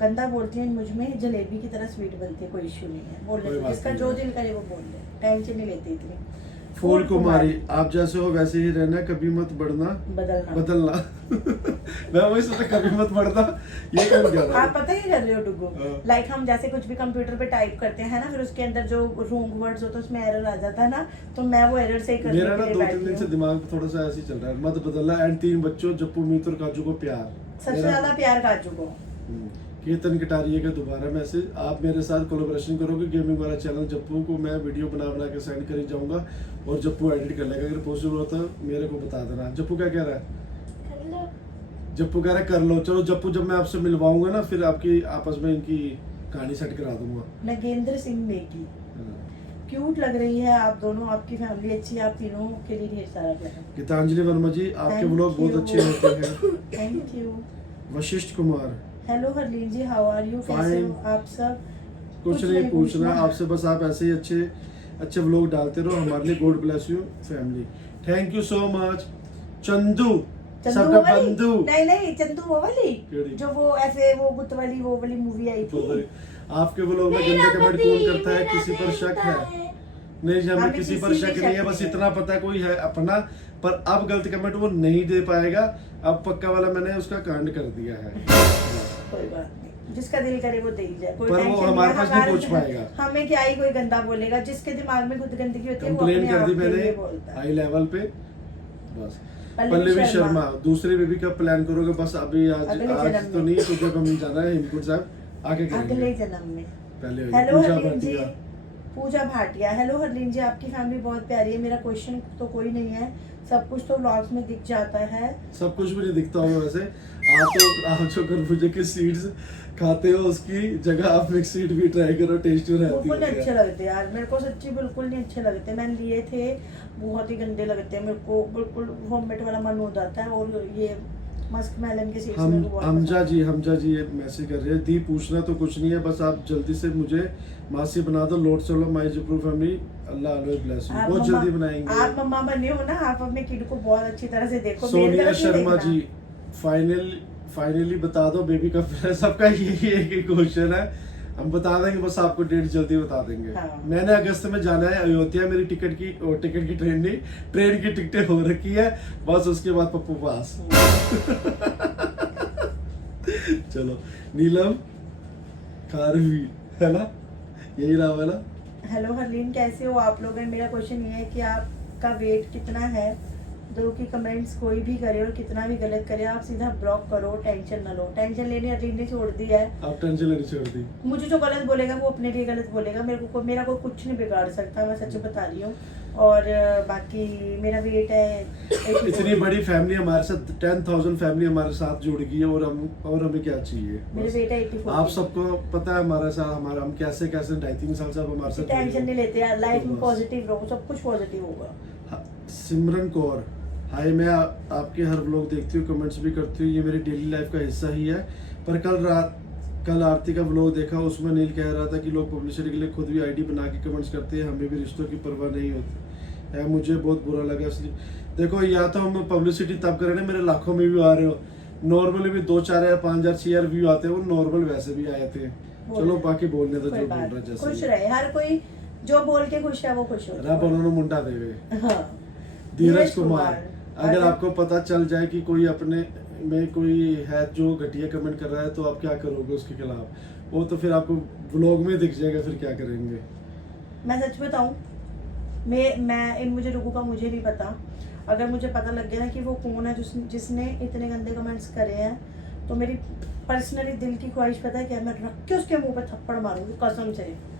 गंदा बोलती है। मुझ में जलेबी की तरह स्वीट बनती है, कोई इश्यू नहीं है, बोल ले जिसका जो दिल करे वो बोल ले, टेंशन नहीं लेती इतनी। फूल कुमारी, आप जैसे हो वैसे ही रहना, कभी मत बढ़ना बदलना। मैं वही सोचा कभी मत बढ़ना, ये कौन कह रहा है? आप पता ही कर रहे हो डुगू, लाइक हम जैसे कुछ भी कंप्यूटर पे टाइप करते हैं ना, फिर उसके अंदर जो रॉन्ग वर्ड्स होते हैं उसमें एरर आ जाता है ना, तो मैं वो एरर से ही करने मेरा के ना लिए 2-3 दिन से दिमाग थोड़ा सा ऐसे ही चल रहा है, मत बदलना। एंड 3 बच्चों जप्पू मीत और काजू को प्यार, सबसे ज्यादा प्यार काजू को। कीर्तन कटारिया का दोबारा मैसेज, आप मेरे साथ कोलैबोरेशन करोगे गेमिंग वाला चैनल जप्पू को मैं वीडियो बना के सेंड कर जाऊंगा और जप्पू एडिट कर लेगा, अगर पॉसिबल होता है मेरे को बता देना। जप्पू क्या कह रहा है? जप्पू कह रहा है कर लो। चलो जप्पू, जब मैं आपसे मिलवाऊंगा ना फिर आपकी आपस में इनकी कहानी सेट करा दूंगा। नगेंद्र सिंह नेगी, क्यूट लग रही है आप दोनों, आपकी फैमिली अच्छी है, आप तीनों के लिए ढेर सारा प्यार। गीतांजलि वर्मा जी, आपके व्लॉग बहुत अच्छे होते हैं। Thank you. Vashisht Kumar, hello Harleen ji, how are you, कैसे हो आप सब? कुछ नहीं पूछना आपसे, बस आप ऐसे ही अच्छे व्लॉग डालते रहो हमारे लिए। God bless you family, thank you so much. Chandu सबका बंधु, नहीं चंदू वो वाली केड़ी? जो वो ऐसे वो गुत वाली वो वाली मूवी आई थी। आपके व्लॉग में गंदे कमेंट कौन करता है? किसी पर शक है? नहीं जी, हमें किसी पर शक नहीं है, बस इतना पता है कोई है अपना, पर अब गलत कमेंट वो नहीं दे पाएगा। अब पक्का वाला मैंने उसका कांड कर दिया है। कोई बात नहीं, जिसका दिल करे वो दे ही जाए, कोई पर वो हमारे पास नहीं पहुंच पाएगा। हमें क्या ही कोई गंदा बोलेगा, जिसके दिमाग में खुद गंदगी होती है वो कंप्लेन अपने कर आप दी के लिए मैंने बोलता है। हाई लेवल पे। बस पल्लवी शर्मा, दूसरी बेबी का प्लान करोगे? बस अभी आज तो नहीं, तो जब हम जाना है हेमकुंड साहब आगे करेंगे अगले जन्म में। पहले हेलो हरलीन जी, पूजा भाटिया, हेलो हरलीन जी, आपकी फैमिली बहुत प्यारी है। मेरा क्वेश्चन तो कोई नहीं है, सब कुछ तो व्लॉग्स में दिख जाता है। सब कुछ भी नहीं दिखता होगा वैसे। आप जो खरबूजे के सीड्स खाते हो उसकी जगह आप मिक्स सीड भी ट्राई करो, टेस्टी रहती बिल्कुल है। अच्छे लगते हैं यार, मेरे को सच्ची बिल्कुल नहीं अच्छे लगते। मैंने लिए थे, बहुत ही गंदे लगते हैं मेरे को, बिल्कुल वॉमिट वाला मन हो जाता है। और ये मस्क मेलन के सीड्स मेरे को बहुत हमजा जी ये मैसेज कर रहे हैं, दी पूछना तो कुछ नहीं है, बस आप जल्दी से मुझे मासी बना दो, लॉर्ड चलो माई जपरू फैमिली, अल्लाह ऑलवेज ब्लेस यू। आप बहुत मम्मा- जल्दी बनाएंगे। आप मम्मा बने हो ना, आप अपने किड को बहुत अच्छी तरह से देखो। मेरी सोनिया तरफ नहीं शर्मा देखना। जी फाइनली बता दो बेबी कब है, सबका यही एक ही क्वेश्चन है, हम बता देंगे, बस आपको डेट जल्दी बता देंगे। हाँ। मैंने अगस्त में जाना है अयोध्या, मेरी टिकट की ट्रेन नहीं, ट्रेन की टिकटें हो रखी है, बस उसके बाद पप्पू पास। चलो नीलम खारवी है ना, यही नाम है ना। हेलो हरलीन, कैसे हो आप लोग? एंड मेरा क्वेश्चन ये है कि आपका वेट कितना है? दो की कमेंट्स कोई भी करे और कितना भी गलत करे, आप सीधा ब्लॉक करो, टेंशन ना लो। टेंशन लेनी हरलीन ने छोड़ दी है। आप टेंशन लेनी छोड़ दी। मुझे जो गलत बोलेगा वो अपने लिए गलत बोलेगा, मेरा कोई कुछ नहीं बिगाड़ सकता, मैं सच बता रही हूँ। और बाकी मेरा वेट है 84। इतनी बड़ी फैमिली हमारे साथ, 10,000 फैमिली हमारे साथ जुड़ गई है, और हमें क्या चाहिए? मेरे बस। वेट है 84। आप सबको पता है हमारे साथ, हम कैसे 2.5-3 साल से आप हमारे साथ जुड़े टेंशन हो। नहीं लेते यार, लाइफ तो में बस। पॉजिटिव रहो, सब कुछ पॉजिटिव होगा। सिमरन कौर, हाय, मैं आपके हर व्लॉग देखती हूँ, कमेंट्स भी करती हूँ, ये मेरी डेली लाइफ का हिस्सा ही है, पर कल आरती का व्लॉग देखा, उसमें नील कह रहा था कि लोग पब्लिसिटी के लिए खुद भी आईडी बना के कमेंट्स करते हैं, हमें भी रिश्तों की परवाह नहीं होती है। मुझे बहुत बुरा लगा, इसलिए देखो, या तो हम पब्लिसिटी तब करें ना, मेरे लाखों में व्यू आ रहे हो, नॉर्मली भी 2-4 या 5,000 6,000 व्यू आते हैं, वो नॉर्मल वैसे भी आए थे। चलो बाकी बोलने दो, कोई जो बात बोल रहा नहीं, जैसे खुश रहे हर कोई, जो बोल के खुश है वो खुश हो। रब उन्होंने मुंडा देवे। हाँ। धीरज कुमार, अगर आपको पता चल जाए कि कोई अपने में कोई है जो घटिया कमेंट कर रहा है, तो आप क्या करोगे उसके खिलाफ? वो तो फिर आपको व्लॉग में दिख जाएगा, फिर क्या करेंगे? मैं सच बताऊं, मुझे रुकू का मुझे नहीं पता। अगर मुझे पता लग गया ना कि वो कौन है जिसने इतने गंदे कमेंट्स करे हैं, तो मेरी पर्सनली दिल की ख्वाहिश पता है क्या, मैं रख के उसके मुंह पे थप्पड़ मारूंगी कसम से,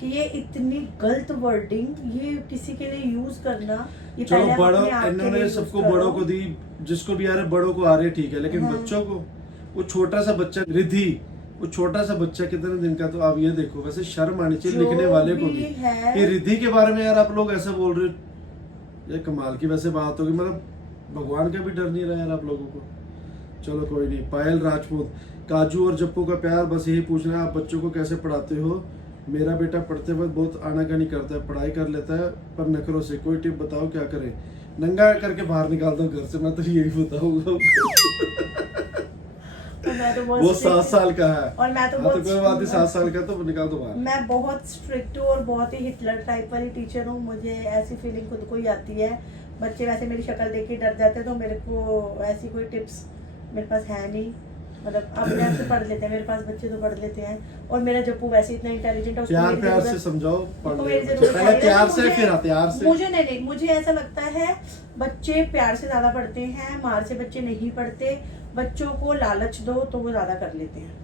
कि ये इतनी गलत वर्डिंग ये किसी के लिए यूज करना, ये चलो पहले आप बड़ों, अपने आप के लिए इन्होंने use सबको करो। बड़ों को दी, जिसको भी आ रहे बड़ों को आ रहे ठीक है, लेकिन हाँ। बच्चों को, वो छोटा सा बच्चा रिद्धि, वो छोटा सा बच्चा कितने दिन का, तो आप ये देखो, वैसे शर्म आनी चाहिए जो लिखने वाले को भी भी है। कि रिद्धि के बारे में यार आप लोग ऐसा बोल रहे हो, ये कमाल की वैसे बात होगी, मतलब भगवान का भी डर नहीं रहा यार आप लोगों को। चलो कोई नहीं। पायल राजपूत, काजू और जप्पू का प्यार, बस यही पूछना है, आप बच्चों को कैसे पढ़ाते हो? मेरा बेटा पढ़ते वक्त बहुत आनाकानी करता है, पढ़ाई कर लेता है पर नखरों से, कोई टिप बताओ क्या करे? नंगा करके बाहर निकाल दो घर से, मैं तो यही बताऊंगा। और मैं तो बहुत वो strict 7 साल का है, और मैं तो हाँ, बहुत कोई बात नहीं, 7 साल का तो निकाल दो बाहर। मैं बहुत स्ट्रिक्ट हूँ और बहुत ही हिटलर टाइप वाली टीचर हूँ। मुझे ऐसी फीलिंग खुद को ही आती है। बच्चे वैसे मेरी शक्ल देख के डर जाते हैं, तो मेरे को ऐसी कोई टिप्स मेरे पास है नहीं, मतलब अपने आप से पढ़ लेते हैं, मेरे पास बच्चे तो पढ़ लेते हैं। और मेरा जप्पू वैसे इतना इंटेलिजेंट है, उसको प्यार मेरी प्यार से जरूरत- समझाओ, पढ़ उसको ले मेरी बच्चे। जरूरत पहले है। प्यार मुझे- से फिर प्यार से। मुझे नहीं, मुझे ऐसा लगता है बच्चे प्यार से ज्यादा पढ़ते हैं, मार से बच्चे नहीं पढ़ते। बच्चों को लालच दो तो वो ज्यादा कर लेते हैं।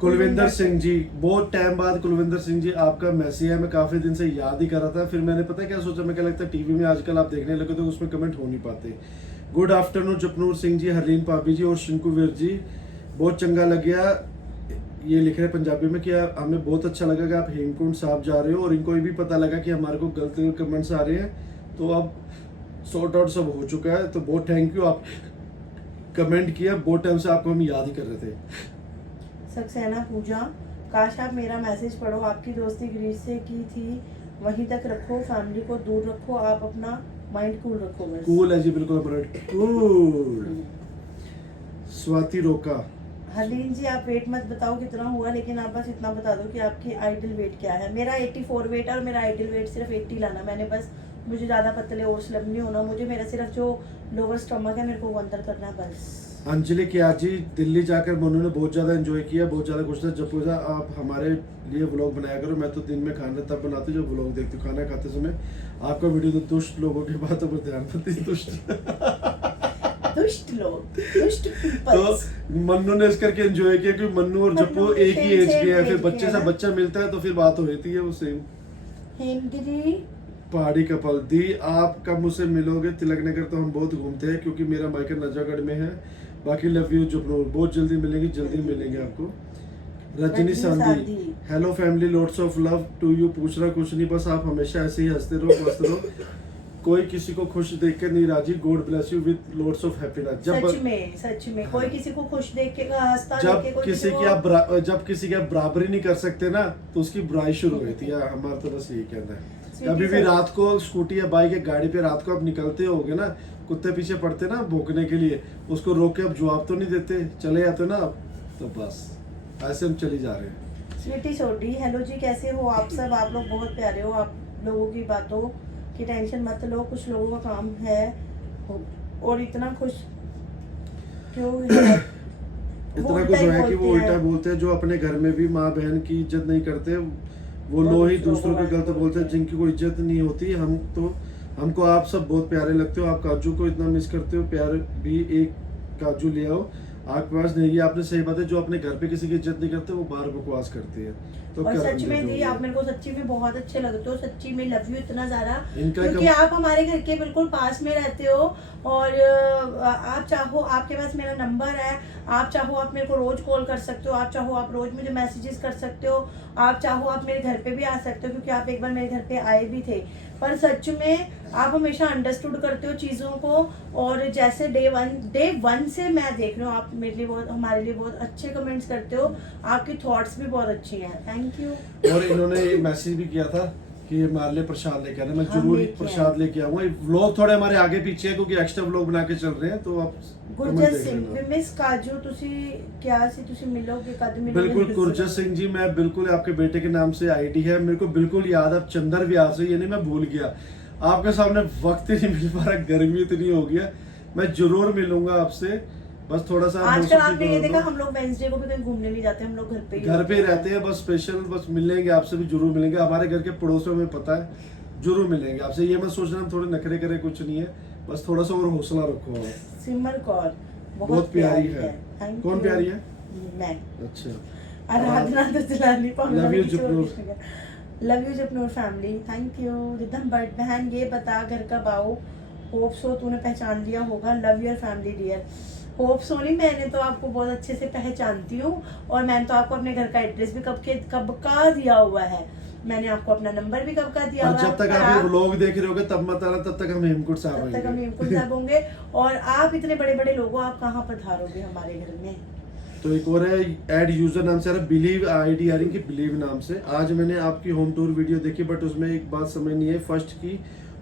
कुलविंदर सिंह जी, बहुत टाइम बाद कुलविंदर सिंह जी आपका मैसेज है, मैं काफी दिन से याद ही कर रहा था, फिर मैंने पता है क्या सोचा, मैं क्या लगता है टीवी में आजकल आप देखने लगे तो उसमें कमेंट हो नहीं पाते। गुड आफ्टरनून जपनूर सिंह जी, हरलीन भाभी जी और शिंकू वीर जी, बहुत चंगा लग गया। ये लिख रहे पंजाबी में कि हमें बहुत अच्छा लगा कि आप हेमकुंड साहब जा रहे हो, और इनको ये भी पता लगा कि हमारे को गलत कमेंट्स आ रहे हैं, तो अब सॉर्ट आउट सब हो चुका है। तो बहुत थैंक यू, आप कमेंट किया, बहुत टाइम से आपको हम याद ही कर रहे थे। सक्सेना पूजा, काश आप मेरा मैसेज पढ़ो, आपकी दोस्ती ग्रीस से की थी, वहीं तक रखो, फैमिली को दूर रखो, आप अपना माइंड कूल रखो बस। कूल है जी, बिल्कुल कूल। स्वाति रोका, हरलीन जी आप वेट मत बताओ कितना हुआ, लेकिन आप बस इतना बता दो कि आपकी आइडियल वेट क्या है। मेरा 84 वेट है और मेरा आइडियल वेट सिर्फ 80 लाना। मैंने बस, मुझे ज़्यादा पतले और स्लिम नहीं होना, मुझे मेरा सिर्फ जो लोअर स्टमक है मेरे को वो अंदर करना है बस। अंजलि क्या जी, दिल्ली जाकर मनु ने बहुत ज्यादा एंजॉय किया, बहुत ज्यादा खुश था। जब पूछा आप हमारे लिए व्लॉग बनाया करो, मैं तो दिन में खाना तब बनाती हूँ जब व्लॉग देखती हूँ, खाना खाते समय। आपका वीडियो तो दुष्ट लोगों की बातों पर ध्यान देती है, दुष्ट। दुष्ट लोग, दुष्ट तो पीपल्स। मन्नू ने इस करके एंजॉय किया क्योंकि मन्नू और जप्पू मन्नू एक ही एज के है, फिर same बच्चे age से के बच्चा मिलता है तो फिर बात होती है वो सेम। हेमगिरी, पहाड़ी कपल दी, आप कब मुझसे मिलोगे? तिलक नगर तो हम बहुत घूमते हैं क्योंकि मेरा मायका नजागढ़ में है। बाकी लव यू जुगनूर, बहुत जल्दी मिलेंगे, जल्दी मिलेंगे आपको। Rajni Sandhi, hello family, lots of love to you. पूछ रहा कुछ नहीं, बस आप हमेशा ऐसे ही हंसते रहो, मस्त रहो। कोई किसी को खुश देख कर नहीं राजी। God bless you with lots of happiness. सच में कोई किसी को खुश देख के हंसता जब देख के कोई किसी की जब किसी की आप बराबरी नहीं कर सकते ना, तो उसकी बुराई शुरू हुई थी। हमारा तो बस यही कहना है। कभी भी रात को स्कूटी या बाइक या गाड़ी पे रात को आप निकलते होगे ना, कुत्ते पीछे पड़ते ना भौंकने के लिए, उसको रोक के आप जवाब तो नहीं देते, चले जाते ना आप, तो बस ऐसे हम चली जा रहे हैं। स्वीटी सोडी, हेलो जी, कैसे हो आप सब? आप लोग बहुत प्यारे हो। आप लोगों की बातों की टेंशन मत लो, कुछ लोगों का काम है और इतना खुश क्यों है? इतना कुछ है कि वो उल्टा बोलते हैं। जो अपने घर में भी माँ बहन की इज्जत नहीं करते, वो लोग ही दूसरों की गलत बोलते हैं, जिनकी कोई इज्जत नहीं होती। हमको आप सब बहुत प्यारे लगते हो। आप काजू को इतना मिस करते हो, प्यार भी एक काजू ले आओ आपके पास नहीं है। आपने सही बात है, जो अपने घर पे किसी की इज्जत नहीं करते वो बाहर बकवास करती है। तो और सच में दी, आप मेरे को सच्ची में बहुत अच्छे लगते हो। सच्ची में लव यू इतना ज्यादा, क्योंकि आप हमारे घर के बिल्कुल पास में रहते हो। और आप चाहो, आपके पास मेरा नंबर है, आप चाहो आप मेरे को रोज कॉल कर सकते हो, आप चाहो आप रोज मुझे मैसेजेस कर सकते हो, आप चाहो आप मेरे घर पे भी आ सकते हो, क्योंकि आप एक बार मेरे घर पे आए भी थे। पर सच में आप हमेशा अंडरस्टूड करते हो चीज़ों को। और जैसे डे वन से मैं देख रही हूँ, आप मेरे लिए बहुत, हमारे लिए बहुत अच्छे कमेंट्स करते हो। आपकी थॉट्स भी बहुत अच्छी हैं, थैंक यू। और इन्होंने ये मैसेज भी किया था कि हमारे लिए प्रसाद लेके आना। मैं हाँ, जरूर लेके प्रसाद लेके आऊंगा। व्लॉग थोड़े हमारे आगे पीछे है, क्योंकि एक्स्ट्रा व्लॉग बना के चल रहे हैं, तो आप गुरजत सिंह, मिस काजू, तुसी क्या सी तुसी मिलोगे कद मिलोगे? बिल्कुल गुरजत सिंह जी, मैं बिल्कुल आपके बेटे के नाम से आईडी है, मेरे को बिल्कुल याद है। चंदर व्यास से, ये नहीं मैं भूल गया। आपके सामने वक्त ही नहीं मिल पा रहा, गर्मी इतनी हो गया। मैं जरूर मिलूंगा आपसे, बस थोड़ा सा आजकल आपने ये देखा, हम लोग वेडनेसडे को भी कहीं घूमने नहीं जाते, हम लोग घर पे ही रहते हैं। बस स्पेशल बस मिलेंगे आपसे, भी जरूर मिलेंगे। हमारे घर के पड़ोसियों में पता है, जरूर मिलेंगे आपसे। ये मत सोचना हम थोड़े नखरे करे, कुछ नहीं है, बस थोड़ा सा और हौसला रखो। सिमर कौर बहुत प्यारी है। कौन प्यारी है? मैं। अच्छा, आराधना दलाली, love you Japnoor, love you Japnoor family, thank you. Rhythm but बहन, ये बता घर कब आओ? होप सो तूने पहचान लिया होगा। Love your family dear. Hope so नहीं, मैंने तो आपको बहुत अच्छे से पहचानती हूँ, और मैंने तो आपको अपने घर का एड्रेस भी कब का दिया हुआ है। मैंने आपको अपना नंबर भी कब का दिया हुआ है। जब तक आप ये व्लॉग देख रहे होगे तब मत आना, तब तक हम हेमकुंट साहब होंगे। और आप इतने बड़े बड़े लोगों, आप कहाँ पधारोगे हमारे घर में? तो एक और है, ऐड यूजर नाम से आ रहा है, बिलीव आईडी आ रही है, बिलीव नाम से। आज मैंने आपकी होम टूर वीडियो देखी, बट उसमें एक बात समझ नहीं है, फर्स्ट की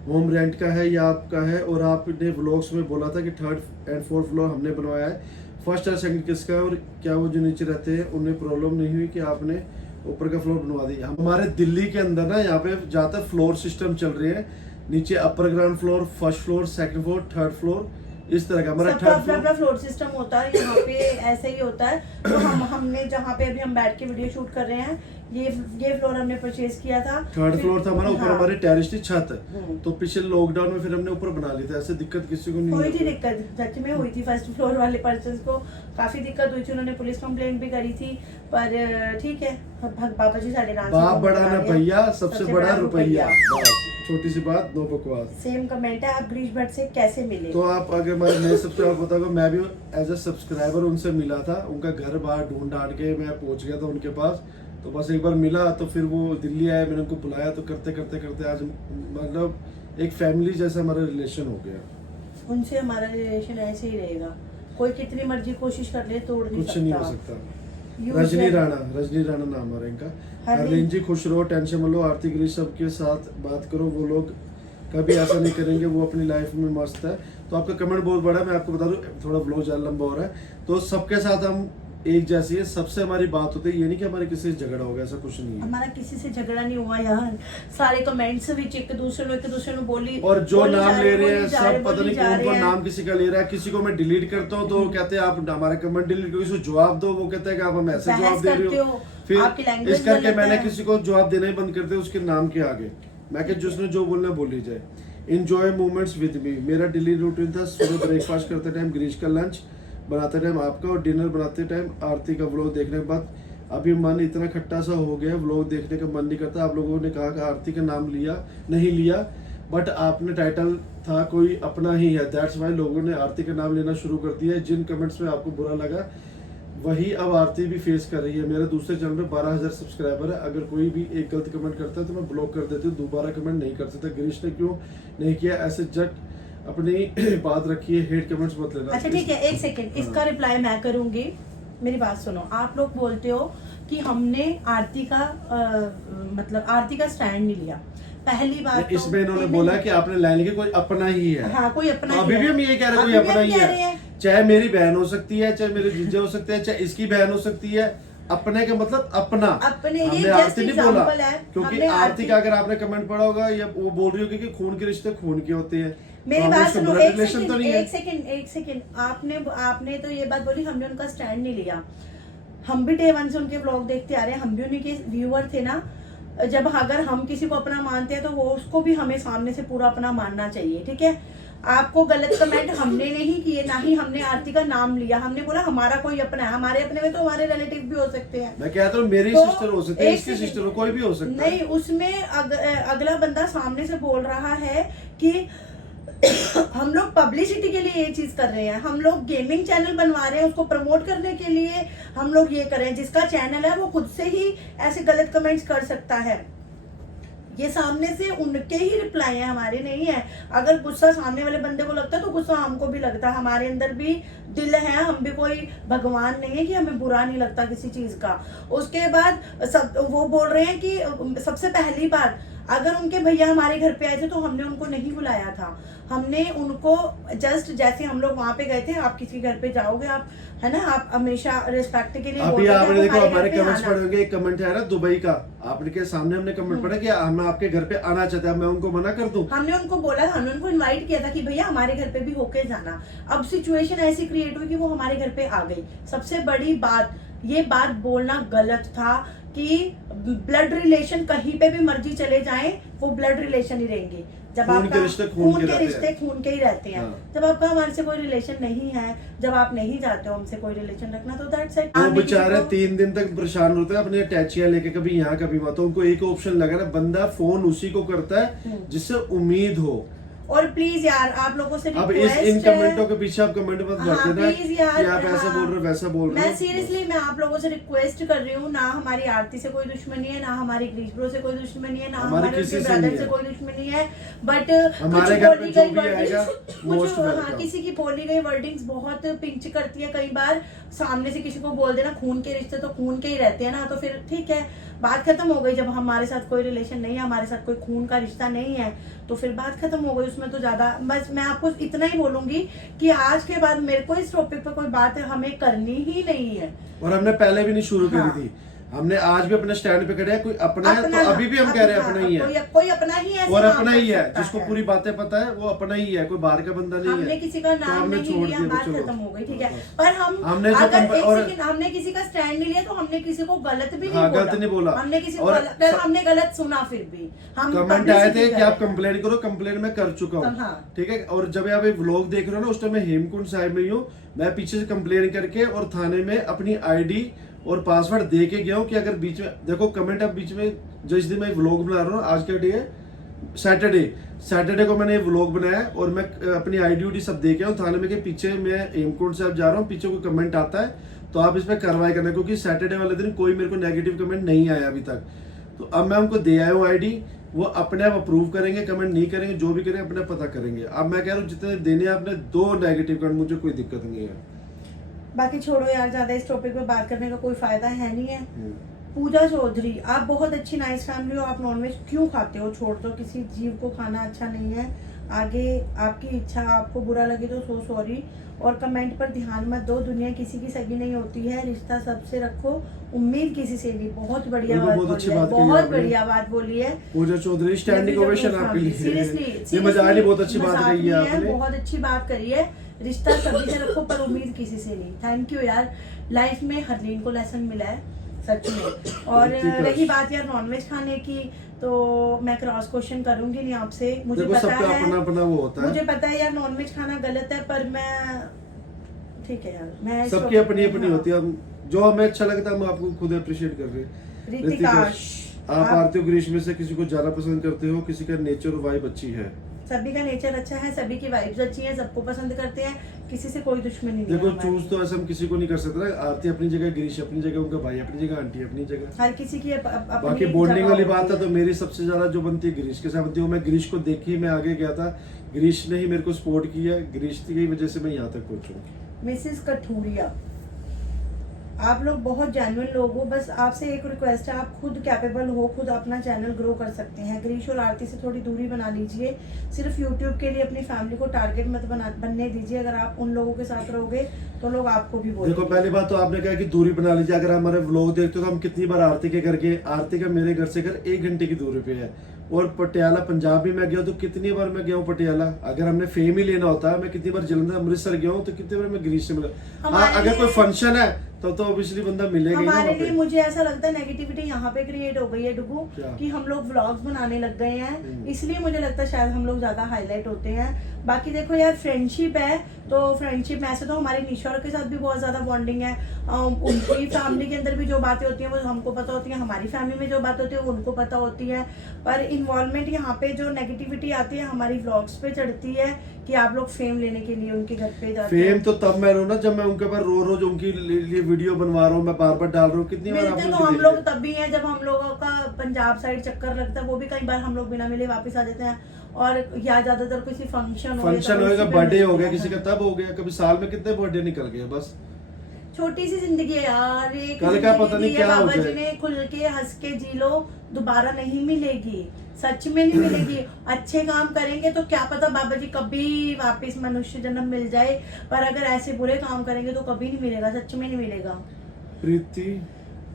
होम रेंट का है या आपका है? और आपने व्लॉग्स में बोला था कि 3rd and 4th फ्लोर हमने बनवाया है, फर्स्ट और सेकंड किसका है? और क्या वो जो नीचे रहते हैं उन्हें प्रॉब्लम नहीं हुई कि आपने ऊपर का फ्लोर बनवा दिया? हमारे दिल्ली के अंदर ना, यहाँ पे ज्यादातर फ्लोर सिस्टम चल रहे हैं, नीचे upper ground floor, first floor, second floor, third floor, इस तरह का हमारा अपना फ्लोर सिस्टम होता है। यहाँ पे ऐसे ही होता है। तो हमने जहाँ पे अभी हम बैठ के वीडियो शूट कर रहे हैं, ये फ्लोर हमने परचेज किया था। 3rd फ्लोर था हमारा, ऊपर हाँ। हमारी टेरेस थी, छत। तो पिछले लॉकडाउन में फिर हमने ऊपर बना लिया था। ऐसे दिक्कत किसी को नहीं हुई थी, दिक्कत सच में हुई थी। फर्स्ट फ्लोर वाले पर्सन को काफी दिक्कत हुई थी, उन्होंने पुलिस कंप्लेंट भी करी थी। पर ठीक है, बाबा जी साढ़े नाम बाप बड़ा ना भैया, सबसे बड़ा रुपया। छोटी सी बात, नो बकवास। सेम कमेंट है, आप ग्रीश भट्ट से कैसे मिले? तो आप अगर हमारे नए सब्सक्राइबर बताओगे, मैं भी एज ए सब्सक्राइबर उनसे मिला था। उनका घर बाहर ढूंढ ढांड के मैं पहुंच गया था उनके पास। तो बस एक बार मिला, तो फिर वो दिल्ली आए, मैंने उनको बुलाया, तो करते करते करते आज मतलब एक फैमिली जैसा हमारा रिलेशन हो गया। उनसे हमारा रिलेशन ऐसे ही रहेगा, कोई कितनी मर्जी कोशिश कर ले, तोड़ नहीं कुछ नहीं हो सकता। रजनी राणा नाम है इनका। हरलीन जी खुश रहो, टेंशन मत लो, आरती गिरीश सबके साथ बात करो, वो लोग कभी ऐसा नहीं करेंगे, वो अपनी लाइफ में मस्त है। तो आपका कमेंट बहुत बड़ा है, मैं आपको बता दूं, थोड़ा ब्लॉग ज्यादा लंबा हो रहा है। तो सबके साथ हम एक जैसी है, सबसे हमारी बात होती है। ये नहीं कि हमारे किसी से झगड़ा हो गया, ऐसा कुछ नहीं है। हमारा किसी से झगड़ा नहीं हुआ यार। सारे कमेंट्स भी एक दूसरे को बोली, और जो नाम ले रहे हैं सब पता नहीं कौन नाम किसी का ले रहा है। किसी को मैं डिलीट करता हूँ तो कहते हैं आप हमारा कमेंट डिलीट करो, किसी को जवाब दो, वो कहता है कि आप हमें ऐसे जवाब दे रहे हो। फिर इस करके मैंने किसी को जवाब देना ही बंद कर दिया उसके नाम के आगे। मैं कि जिसने जो बोलना है बोली जाए। इंजॉय मोमेंट्स विद मी, मेरा डेली रूटीन था, सुबह ब्रेकफास्ट करते टाइम गिरीश का लंच बनाते टाइम आपका, और डिनर बनाते टाइम आरती का व्लॉग देखने के बाद अभी मन इतना खट्टा सा हो गया, व्लॉग देखने का मन नहीं करता। आप लोगों ने कहा कि आरती का नाम नहीं लिया, बट आपने टाइटल था कोई अपना ही है, दैट्स वाई लोगों ने आरती का नाम लेना शुरू कर दिया है। जिन कमेंट्स में आपको बुरा लगा वही अब आरती भी फेस कर रही है। मेरे दूसरे चैनल पे 12,000 सब्सक्राइबर है। अगर कोई भी एक गलत कमेंट करता है तो मैं ब्लॉक कर देती हूँ, दोबारा कमेंट नहीं कर सकता। गिरीश ने क्यों नहीं किया ऐसे जट अपनी बात रखिए, हेट कमेंट्स मत लेना। अच्छा ठीक है, एक सेकंड, इसका रिप्लाई मैं करूंगी। मेरी बात सुनो, आप लोग बोलते हो कि हमने आरती का मतलब आरती का स्टैंड नहीं लिया। पहली बात तो इसमें इन्होंने बोला कि आपने लाइन लिखी कोई अपना ही है। हाँ, कोई अपना तो ही अभी है। भी हम ये कह रहे हैं कोई अभी भी अपना हम ही कह है। रहे हैं। चाहे मेरी बहन हो सकती है, चाहे मेरे जीजा हो सकते हैं, चाहे इसकी बहन हो सकती है। अपने का मतलब अपना। अपने, ये हमने just आरती नहीं बोला, example है। क्योंकि हमने आरती का अगर आपने कमेंट पढ़ा होगा या वो बोल रही होगी कि खून के रिश्ते खून के होते हैं। मेरी तो बात हमने सुनो, blood एक relation सेकंड, तो नहीं है। एक सेकंड। आपने तो ये बात बोली हमने उनका स्टैंड नहीं लिया। हम भी डे वन से उनके व्लॉग देखते आ रहे हैं, हम भी उन्हीं के व्यूअर थे ना। जब अगर हम किसी को अपना मानते हैं तो वो उसको भी हमें सामने से पूरा अपना मानना चाहिए, ठीक है। आपको गलत कमेंट हमने नहीं किए, ना ही हमने आरती का नाम लिया। हमने बोला हमारा कोई अपना है। हमारे अपने में तो हमारे रिलेटिव भी हो सकते हैं। मैं कहता हूँ मेरी तो सिस्टर हो सकती है, एक इसकी सेकंड, सिस्टर हो, कोई भी हो सकता है। नहीं, उसमें अगला बंदा सामने से बोल रहा है कि हम लोग पब्लिसिटी के लिए ये चीज कर रहे हैं, हम लोग गेमिंग चैनल बनवा रहे हैं, उसको प्रमोट करने के लिए हम लोग ये कर रहे हैं। जिसका चैनल है वो खुद से ही ऐसे गलत कमेंट्स कर सकता है। ये सामने से उनके ही रिप्लाई है, हमारे नहीं है। अगर गुस्सा सामने वाले बंदे को लगता है तो गुस्सा हमको भी लगता है। हमारे अंदर भी दिल है, हम भी कोई भगवान नहीं है कि हमें बुरा नहीं लगता किसी चीज का। उसके बाद वो बोल रहे हैं कि सबसे पहली बात, अगर उनके भैया हमारे घर पे आए थे तो हमने उनको नहीं बुलाया था। हमने उनको जस्ट जैसे हम लोग वहां पे गए थे, आप किसी घर पे जाओगे, आप है ना, आप हमेशा रिस्पेक्ट के लिए अभी बोलते हैं, आपने देखो हमारे हमारे घर पे कमेंट्स आना। पढ़े होंगे, एक कमेंट है ना दुबई का, आपने के सामने हमने कमेंट पढ़ा कि हम आपके घर पे आना चाहते हैं, मैं उनको मना कर दूं? हमने उनको बोला, हमने उनको इनवाइट किया था कि भैया हमारे घर पे भी होके जाना। अब सिचुएशन ऐसी क्रिएट हुई कि वो हमारे घर पे आ गई। सबसे बड़ी बात, ये बात बोलना गलत था कि ब्लड रिलेशन कहीं पे भी मर्जी चले जाएं, वो ब्लड रिलेशन ही रहेंगे। जब खून आपका के रिश्ते खून के रहते रिश्ते हैं। खून के ही रहते हैं। हाँ। जब आपका हमारे से कोई रिलेशन नहीं है, जब आप नहीं चाहते हो हमसे कोई रिलेशन रखना, तो दैट्स इट। वो बेचारे 3 दिन तक परेशान होते हैं अपनी अटैचियां लेके, कभी यहाँ कभी वहां। तो उनको एक ऑप्शन लगा ना, बंदा फोन उसी को करता है जिससे उम्मीद हो। और प्लीज यार, आप लोगों से अब रिक्वेस्ट इन है, कमेंटों के पीछे आप कमेंट मत हाँ, भर देना please यार, कि आप ऐसा हाँ। बोल रहे हो वैसा बोल रहे हो। मैं सीरियसली मैं आप लोगों से रिक्वेस्ट कर रही हूँ, ना हमारी आरती से कोई दुश्मनी है, ना हमारी ग्रीश ब्रो से कोई दुश्मनी है, ना हमारी हमारे किसी से ब्रदर नहीं से है। कोई दुश्मनी है। बट हमारे घर पे जो भी आएगा, most हाँ, welcome। किसी की बोली गई वर्डिंग्स बहुत पिंच करती है कई बार। सामने से किसी को बोल देना खून के रिश्ते तो खून के ही रहते हैं ना, तो फिर ठीक है, बात खत्म हो गई। जब हमारे साथ कोई रिलेशन नहीं है, हमारे साथ कोई खून का रिश्ता नहीं है, तो फिर बात खत्म हो गई। उसमें तो ज्यादा बस मैं आपको इतना ही बोलूंगी कि आज के बाद मेरे को इस टॉपिक पे कोई बात हमें करनी ही नहीं है। और हमने पहले भी नहीं शुरू हाँ। करी थी, हमने आज भी अपने स्टैंड पे खड़े हैं। कोई अपना है तो अभी भी हम कह रहे हैं अपना ही है, कोई अपना ही ऐसे और काम अपना कर ही है। सकता जिसको है। पूरी बातें पता है वो अपना ही है, कोई बाहर का बंदा नहीं हमने है। किसी का तो नाम हमने नहीं छोड़ लिया, दिया, बात चलो। खत्म हो गई, ठीक है। हाँ। पर हम हमने जो अगर कंप- और- एक सेकंड, हमने किसी का स्टैंड नहीं लिया तो हमने किसी को गलत भी हाँ, नहीं गलत नहीं बोला। हमने किसी को और गलत, हमने गलत सुना। फिर भी हम कमेंट आए थे publicity कि कर आप रहे हैं। कंप्लेन करो, कंप्लेन मैं कर चुका हूँ, हाँ। ठीक है। और जब आप ये व्लॉग देख रहे हो ना, उस टाइम मैं हेमकुंड साहिब में ही हूँ। मैं पीछे से कंप्लेन करके और थाने में अपनी आईडी और पासवर्ड दे के गया हूँ कि अगर बीच में देखो कमेंट, अब बीच में जो इस दिन मैं व्लॉग बना रहा हूँ, आज का डे है सैटरडे को मैंने ये व्लॉग बनाया और मैं अपनी आईडी सब दे के आया हूँ थाने में के पीछे मैं हेमकुंड साहिब जा रहा हूँ। पीछे कोई कमेंट आता है तो आप इस पर कार्रवाई करना, क्योंकि सैटरडे वाले दिन कोई मेरे को नेगेटिव कमेंट नहीं आया अभी तक। तो अब मैं उनको दे आया हूँ आईडी, वो अपने आप अप्रूव करेंगे, कमेंट नहीं करेंगे, जो भी करेंगे अपने आप पता करेंगे। अब मैं कह रहा हूँ जितने देने आपने 2 नेगेटिव कमेंट, मुझे कोई दिक्कत नहीं है। बाकी छोड़ो यार, ज्यादा इस टॉपिक पे बात करने का कोई फायदा है नहीं है। पूजा चौधरी, आप बहुत अच्छी नाइस फैमिली हो, आप नॉनवेज क्यों खाते हो? छोड़ दो, किसी जीव को खाना अच्छा नहीं है। आगे आपकी इच्छा, आपको बुरा लगे तो सो सॉरी। और कमेंट पर ध्यान मत दो, दुनिया किसी की सगी नहीं होती है, रिश्ता सबसे रखो, उम्मीद किसी से भी। बहुत बढ़िया बात बहुत अच्छी बोली है, बात कही है बहुत आपने। बढ़िया बात बोली है। पूजा चौधरी स्टैंडिंग ओवेशन आपके लिए। सीरियसली ये मजाक नहीं, बहुत अच्छी बात कही है आपने। बहुत अच्छी बात करी है। रिश्ता सभी से रखो पर उम्मीद किसी से नहीं। थैंक यू यार, लाइफ में हरलीन को लेसन मिला है सच में। और रही बात यार नॉनवेज खाने की, तो मैं क्रॉस क्वेश्चन करूंगी नहीं आपसे। मुझे देखो पता सबका है, अपना अपना वो होता है। मुझे पता है यार नॉनवेज खाना गलत है, पर मैं ठीक है यार, मैं इस सबकी टॉपिक अपनी में- अपनी हाँ। होती है। हम जो हमें अच्छा लगता है हम आपको खुद अप्रिशिएट कर रहे हैं। ऋतिकाश, आप आरती और ग्रीश में से किसी को ज्यादा पसंद करते हो, किसी का नेचर और वाइब अच्छी है? सभी का नेचर अच्छा है, सभी की वाइब्स अच्छी हैं, सबको पसंद करते हैं। किसी से कोई दुश्मनी नहीं देखो है हमारी। चूज तो ऐसा हम किसी को नहीं कर सकते ना। आरती अपनी जगह, गिरीश अपनी जगह, उनका भाई अपनी जगह, आंटी अपनी जगह। हर किसी की अपनी बाकी बॉन्डिंग जगह वाली होती बात है तो मेरी सबसे ज्यादा जो बनती है गिरीश के साथ बनती है। मैं गिरीश को देख के मैं आगे गया था, गिरीश ने ही मेरे को सपोर्ट किया, गिरीश की वजह से मैं यहाँ तक पहुंचूँ। मिसेस कठूरिया, आप लोग बहुत जेन्युइन लोग हो, बस आपसे एक रिक्वेस्ट है, आप खुद कैपेबल हो, खुद अपना चैनल ग्रो कर सकते हैं। गिरीश और आरती से थोड़ी दूरी बना लीजिए। सिर्फ यूट्यूब के लिए अपनी फैमिली को टारगेट मत बनने दीजिए। अगर आप उन लोगों के साथ रहोगे तो लोग आपको भी बोलेंगे। देखो पहली बात तो आपने कहा कि दूरी बना लीजिए। अगर हमारे व्लॉग देखते हो तो हम कितनी बार आरती के घर गए। आरती का मेरे घर से घर 1 घंटे की दूरी पे है। और पटियाला पंजाब भी मैं गया हूँ तो कितनी बार मैं गया हूँ पटियाला। अगर हमने फेम ही लेना होता है, मैं कितनी बार जलंधर अमृतसर गया हूँ तो कितनी बार मैं गिरीश से मिला। हाँ, हमारे अगर कोई लिए- फंक्शन है तो ऑब्वियसली बंदा मिलेगा ही ना हमारे वहाँ लिए पे। मुझे ऐसा लगता है नेगेटिविटी यहाँ पे क्रिएट हो गई है डुगू, क्या? कि हम लोग व्लॉग्स बनाने लग गए हैं, इसलिए मुझे लगता है शायद हम लोग ज्यादा हाईलाइट होते हैं। बाकी देखो यार, फ्रेंडशिप है तो फ्रेंडशिप में ऐसे तो हमारी निशा के साथ भी बहुत ज्यादा बॉन्डिंग है। उनकी फैमिली के अंदर भी जो बातें होती हैं वो हमको पता होती है, हमारी फैमिली में जो बात होती है वो उनको पता होती है। पर इन्वॉल्वमेंट यहाँ पे जो नेगेटिविटी आती है हमारी व्लॉग्स पे चढ़ती है कि आप लोग फेम लेने के लिए उनके घर पे जाते फेम हैं। तो तब मैं ना जब मैं उनके पर रोज उनकी लिए वीडियो बनवा रहा हूँ, मैं बार बार डाल रहा हूँ। कितनी बार मिलते आपने तो उनकी हम देखी लोग है? तब भी हैं जब हम लोगों का पंजाब साइड चक्कर लगता है, वो भी कई बार हम लोग बिना मिले वापस आ जाते हैं। और या ज्यादातर किसी फंक्शन होएगा, बर्थडे हो गया किसी का तब हो गया। कभी साल में कितने बर्थडे निकल गए। बस छोटी सी जिंदगी है यार, एक कल का पता नहीं जिंदगी क्या है, हो बाबा जी जाए। ने खुल के हंस के जी लो, दोबारा नहीं मिलेगी, सच में नहीं मिलेगी। अच्छे काम करेंगे तो क्या पता बाबा जी कभी वापस मनुष्य जन्म मिल जाए, पर अगर ऐसे बुरे काम करेंगे तो कभी नहीं मिलेगा, सच में नहीं मिलेगा।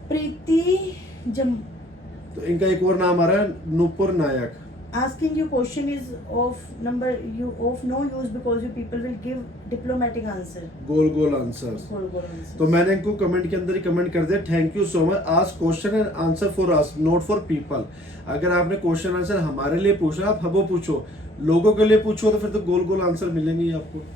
प्रीति जम तो इनका एक और नाम आ रहा है नूपुर नायक। asking you question is of number you of no use because you people will give diplomatic answer. Goal answers. Goal answer. तो मैंने इनको कमेंट के अंदर ही कमेंट कर दिया, thank you so much. Ask question and answer for us not for people. अगर आपने question answer हमारे लिए पूछना, आप हबो पूछो, लोगों के लिए पूछो तो फिर तो गोल आंसर मिलेंगे ही आपको।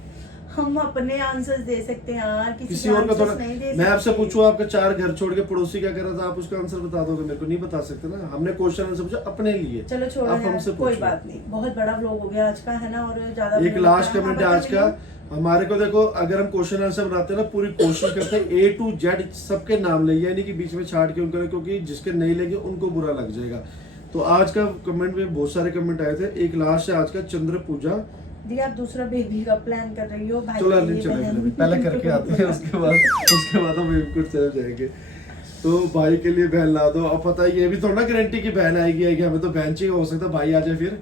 हम अपने आंसर्स दे सकते हैं यार, किसी और का थोड़ा। नहीं दे मैं आपसे सकते। पूछूं आपका 4 घर छोड़ के पड़ोसी क्या कर रहा था, आप उसका आंसर बता दोगे? मेरे को नहीं बता सकते ना। हमने क्वेश्चन आंसर पूछा अपने लिए। चलो छोड़ो आप यार, हमसे कोई पूछो। बात नहीं, बहुत बड़ा व्लॉग हो गया आज का, है ना। और ज्यादा एक लास्ट कमेंट है आज का हमारे को। देखो अगर हम क्वेश्चन आंसर बनाते हैं ना, पूरी कोशिश करते हैं A to Z सबके नाम ले, यानी कि बीच में छाट के उनको, क्योंकि जिसके नहीं लेंगे उनको बुरा लग जाएगा। तो आज का कमेंट में बहुत सारे कमेंट आए थे। एक लास्ट है आज का चंद्र पूजा दी, आप दूसरा बेबी का प्लान कर रही हो भाई चलो के लिए, बहन। पहले करके आते हैं, उसके बाद हम हेमकुंड चले जाएंगे। तो भाई के लिए बहन ला दो। अब पता है ये भी थोड़ा ना गारंटी की बहन आएगी, हमें तो बहन चाहिए। हो सकता है भाई आ जाए, फिर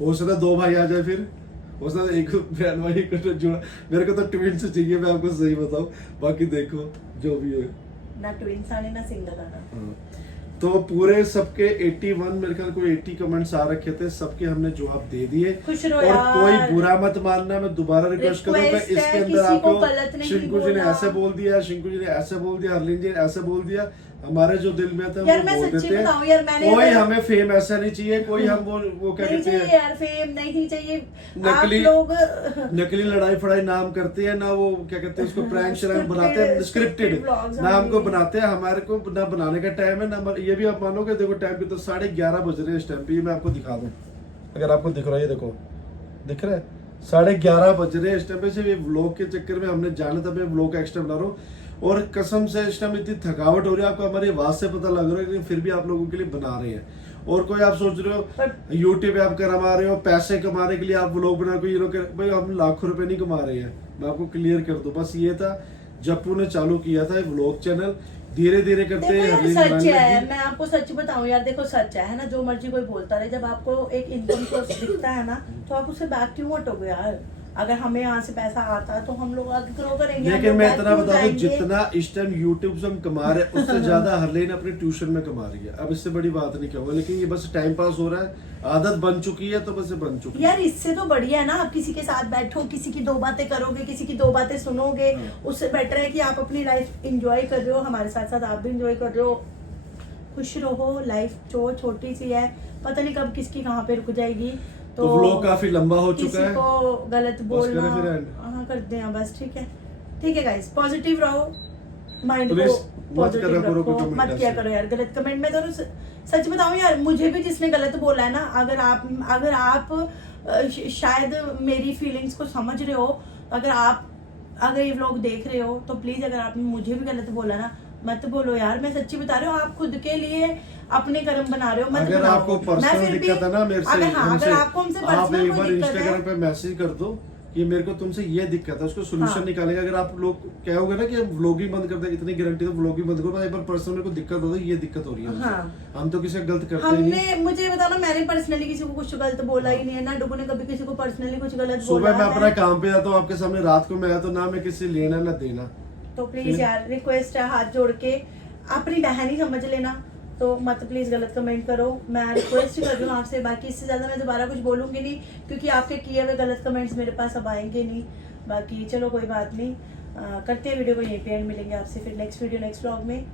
हो सकता है 2 भाई आ जाए, फिर हो सकता है 1 बहन भाई को जुड़ा। मेरे को तो ट्विंस चाहिए, मैं आपको सही बताऊं। बाकी देखो जो भी है ना ट्विंस आने ना सिंगल आना। हाँ। तो पूरे सबके 81 मेरे ख्याल कोई 80 कमेंट्स आ रखे थे, सबके हमने जवाब दे दिए। खुश रहो और यार। कोई बुरा मत मानना, मैं दोबारा रिक्वेस्ट करूंगा। Request है, इसके अंदर किसी को आपको गलत नहीं शिंकू जी ने बोला। ऐसे बोल दिया, शिंकू जी ने ऐसे बोल दिया, हरलीन जी ने ऐसे बोल दिया। हमारे जो दिल में था यार वो मैं बोल सच्ची देते बताऊं यार, हैं। मैंने कोई अगर- हमें फेम ऐसा नहीं चाहिए, कोई हम वो क्या नहीं कहते चाहिए हैं, यार, फेम नहीं चाहिए। नकली- आप लोग नकली लड़ाई फड़ाई नाम करते हैं ना, वो क्या कहते हैं उसको प्रैंक श्रैंक Scripted- बनाते हैं, स्क्रिप्टेड vlogs ना हमको हमने- बनाते हैं। हमारे को ना बनाने का टाइम है ना। ये भी आप मानोगे, देखो टाइम पे तो 11:30 बज रहे हैं इस टाइम पे। ये मैं आपको दिखा दूं, अगर आपको दिख रहा है, ये देखो दिख रहा है, 11:30 बज रहे हैं इस टाइम पे। सिर्फ ये व्लॉग के चक्कर में हमने जाना था, मैं व्लॉग एक्स्ट्रा बना रहा हूँ। और कसम से इस टाइम इतनी थकावट हो रही है, आपको हमारी आवाज से पता लग रहा है, लेकिन फिर भी आप लोगों के लिए बना रहे हैं। और कोई आप सोच रहे हो यूट्यूब पे आप कमा रहे हो, पैसे कमाने के लिए आप व्लॉग बना, कोई ये लोग भाई हम लाखों रुपए नहीं कमा रहे हैं। मैं आपको क्लियर कर दूं, बस ये था जप्पू ने चालू किया था व्लॉग चैनल, धीरे धीरे करते देखो यार, हरलीन सच बनाने है, लगी। मैं आपको सच बताऊं यार, देखो सच है ना, जो मर्जी कोई बोलता रहे, जब आपको एक इनकम सोर्स दिखता है ना, तो आप उससे बैक क्यों हटोगे यार। अगर हमें यहाँ से पैसा आता है तो हम लोग आगे ग्रो करेंगे। हम लेकिन लोग मैं back इतना क्यों बता दूं, जाएंगे? जितना इस टाइम यूट्यूब से हम कमा रहे हैं उससे ज्यादा हरलीन अपने ट्यूशन में कमा रही है। अब इससे बड़ी बात नहीं कहूंगा, लेकिन ये बस टाइम पास हो रहा है, आदत बन चुकी है तो बस ये बन चुकी है। यार इससे तो बढ़िया है ना, आप किसी के साथ बैठो, किसी की 2 बातें करोगे, किसी की 2 बातें सुनोगे, उससे बेटर है कि आप अपनी लाइफ एंजॉय कर रहे हो, हमारे साथ साथ आप भी एंजॉय कर रहे हो। खुश रहो, लाइफ जो छोटी सी है, पता नहीं कब किसकी कहाँ पे रुक जाएगी। तो व्लॉग काफी लंबा हो चुका किसी है, को गलत बोलना, करें फिर end? हाँ कर दें हाँ, बस ठीक है गाइस, पॉजिटिव रहो, माइंड को Please, मत पॉजिटिव करा करो रखो, कोई comment मत किया ऐसे। करो यार गलत कमेंट में। तो सच बताऊं यार, मुझे भी जिसने गलत बोला है ना, अगर आप शायद मेरी फीलिंग्स को समझ रहे हो, अगर आप अगर ये व्लॉग देख रहे हो तो प्लीज अगर आपने मुझे भी गलत बोला ना, मत बोलो यार, मैं सच्ची बता रही हूँ। आप खुद के लिए अपने कर्म बना रहे हो, मत अगर बनाओ। आपको मैं पर्सनल फिर भी- दिक्कत है ना मेरे से, अगर हाँ, हमसे, अगर आपको हमसे आप पर्सनल एक कोई बार दिक्कत है, इंस्टाग्राम पे मैसेज कर दो कि मेरे को तुमसे ये दिक्कत है, उसको सोल्यूशन हाँ। निकालेंगे। अगर आप लोग कहोगे ना कि हम व्लॉगिंग बंद कर देंगे, इतनी गारंटी तो व्लॉगिंग बंद करो, एक बार पर्सनल मेरे को दिक्कत हो ये दिक्कत हो रही है मुझसे। हाँ। हम तो किसी को गलत करते ही नहीं। हमने, मुझे बताओ ना, मैंने पर्सनली किसी को कुछ गलत बोला ही नहीं है ना, डुगू ने कभी किसी को पर्सनली कुछ गलत बोला सुबह मैं अपना है। काम पे जाता हूँ आपके सामने, रात को मैं आया तो ना मैं किसी लेना ना देना। तो प्लीज यार रिक्वेस्ट है, हाथ जोड़ के अपनी बहन ही समझ लेना, तो मत प्लीज गलत कमेंट करो। मैं रिक्वेस्ट कर रही हूँ आपसे, बाकी इससे ज्यादा मैं दोबारा कुछ बोलूंगी नहीं, क्योंकि आपके किए हुए गलत कमेंट्स मेरे पास अब आएंगे नहीं। बाकी चलो कोई बात नहीं, करते हैं वीडियो को यहीं पे एंड, मिलेंगे आपसे फिर नेक्स्ट वीडियो नेक्स्ट व्लॉग में।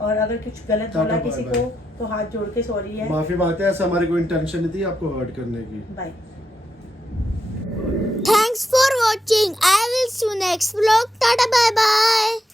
और अगर कुछ गलत टाटा, बोला बाय किसी बाय। को तो हाथ जोड़ के सॉरी है, माफी मांगते हैं, ऐसा हमारी कोई इंटेंशन नहीं थी आपको हर्ट करने की। Bye. Thanks for watching. I will see you next vlog. Tata bye bye.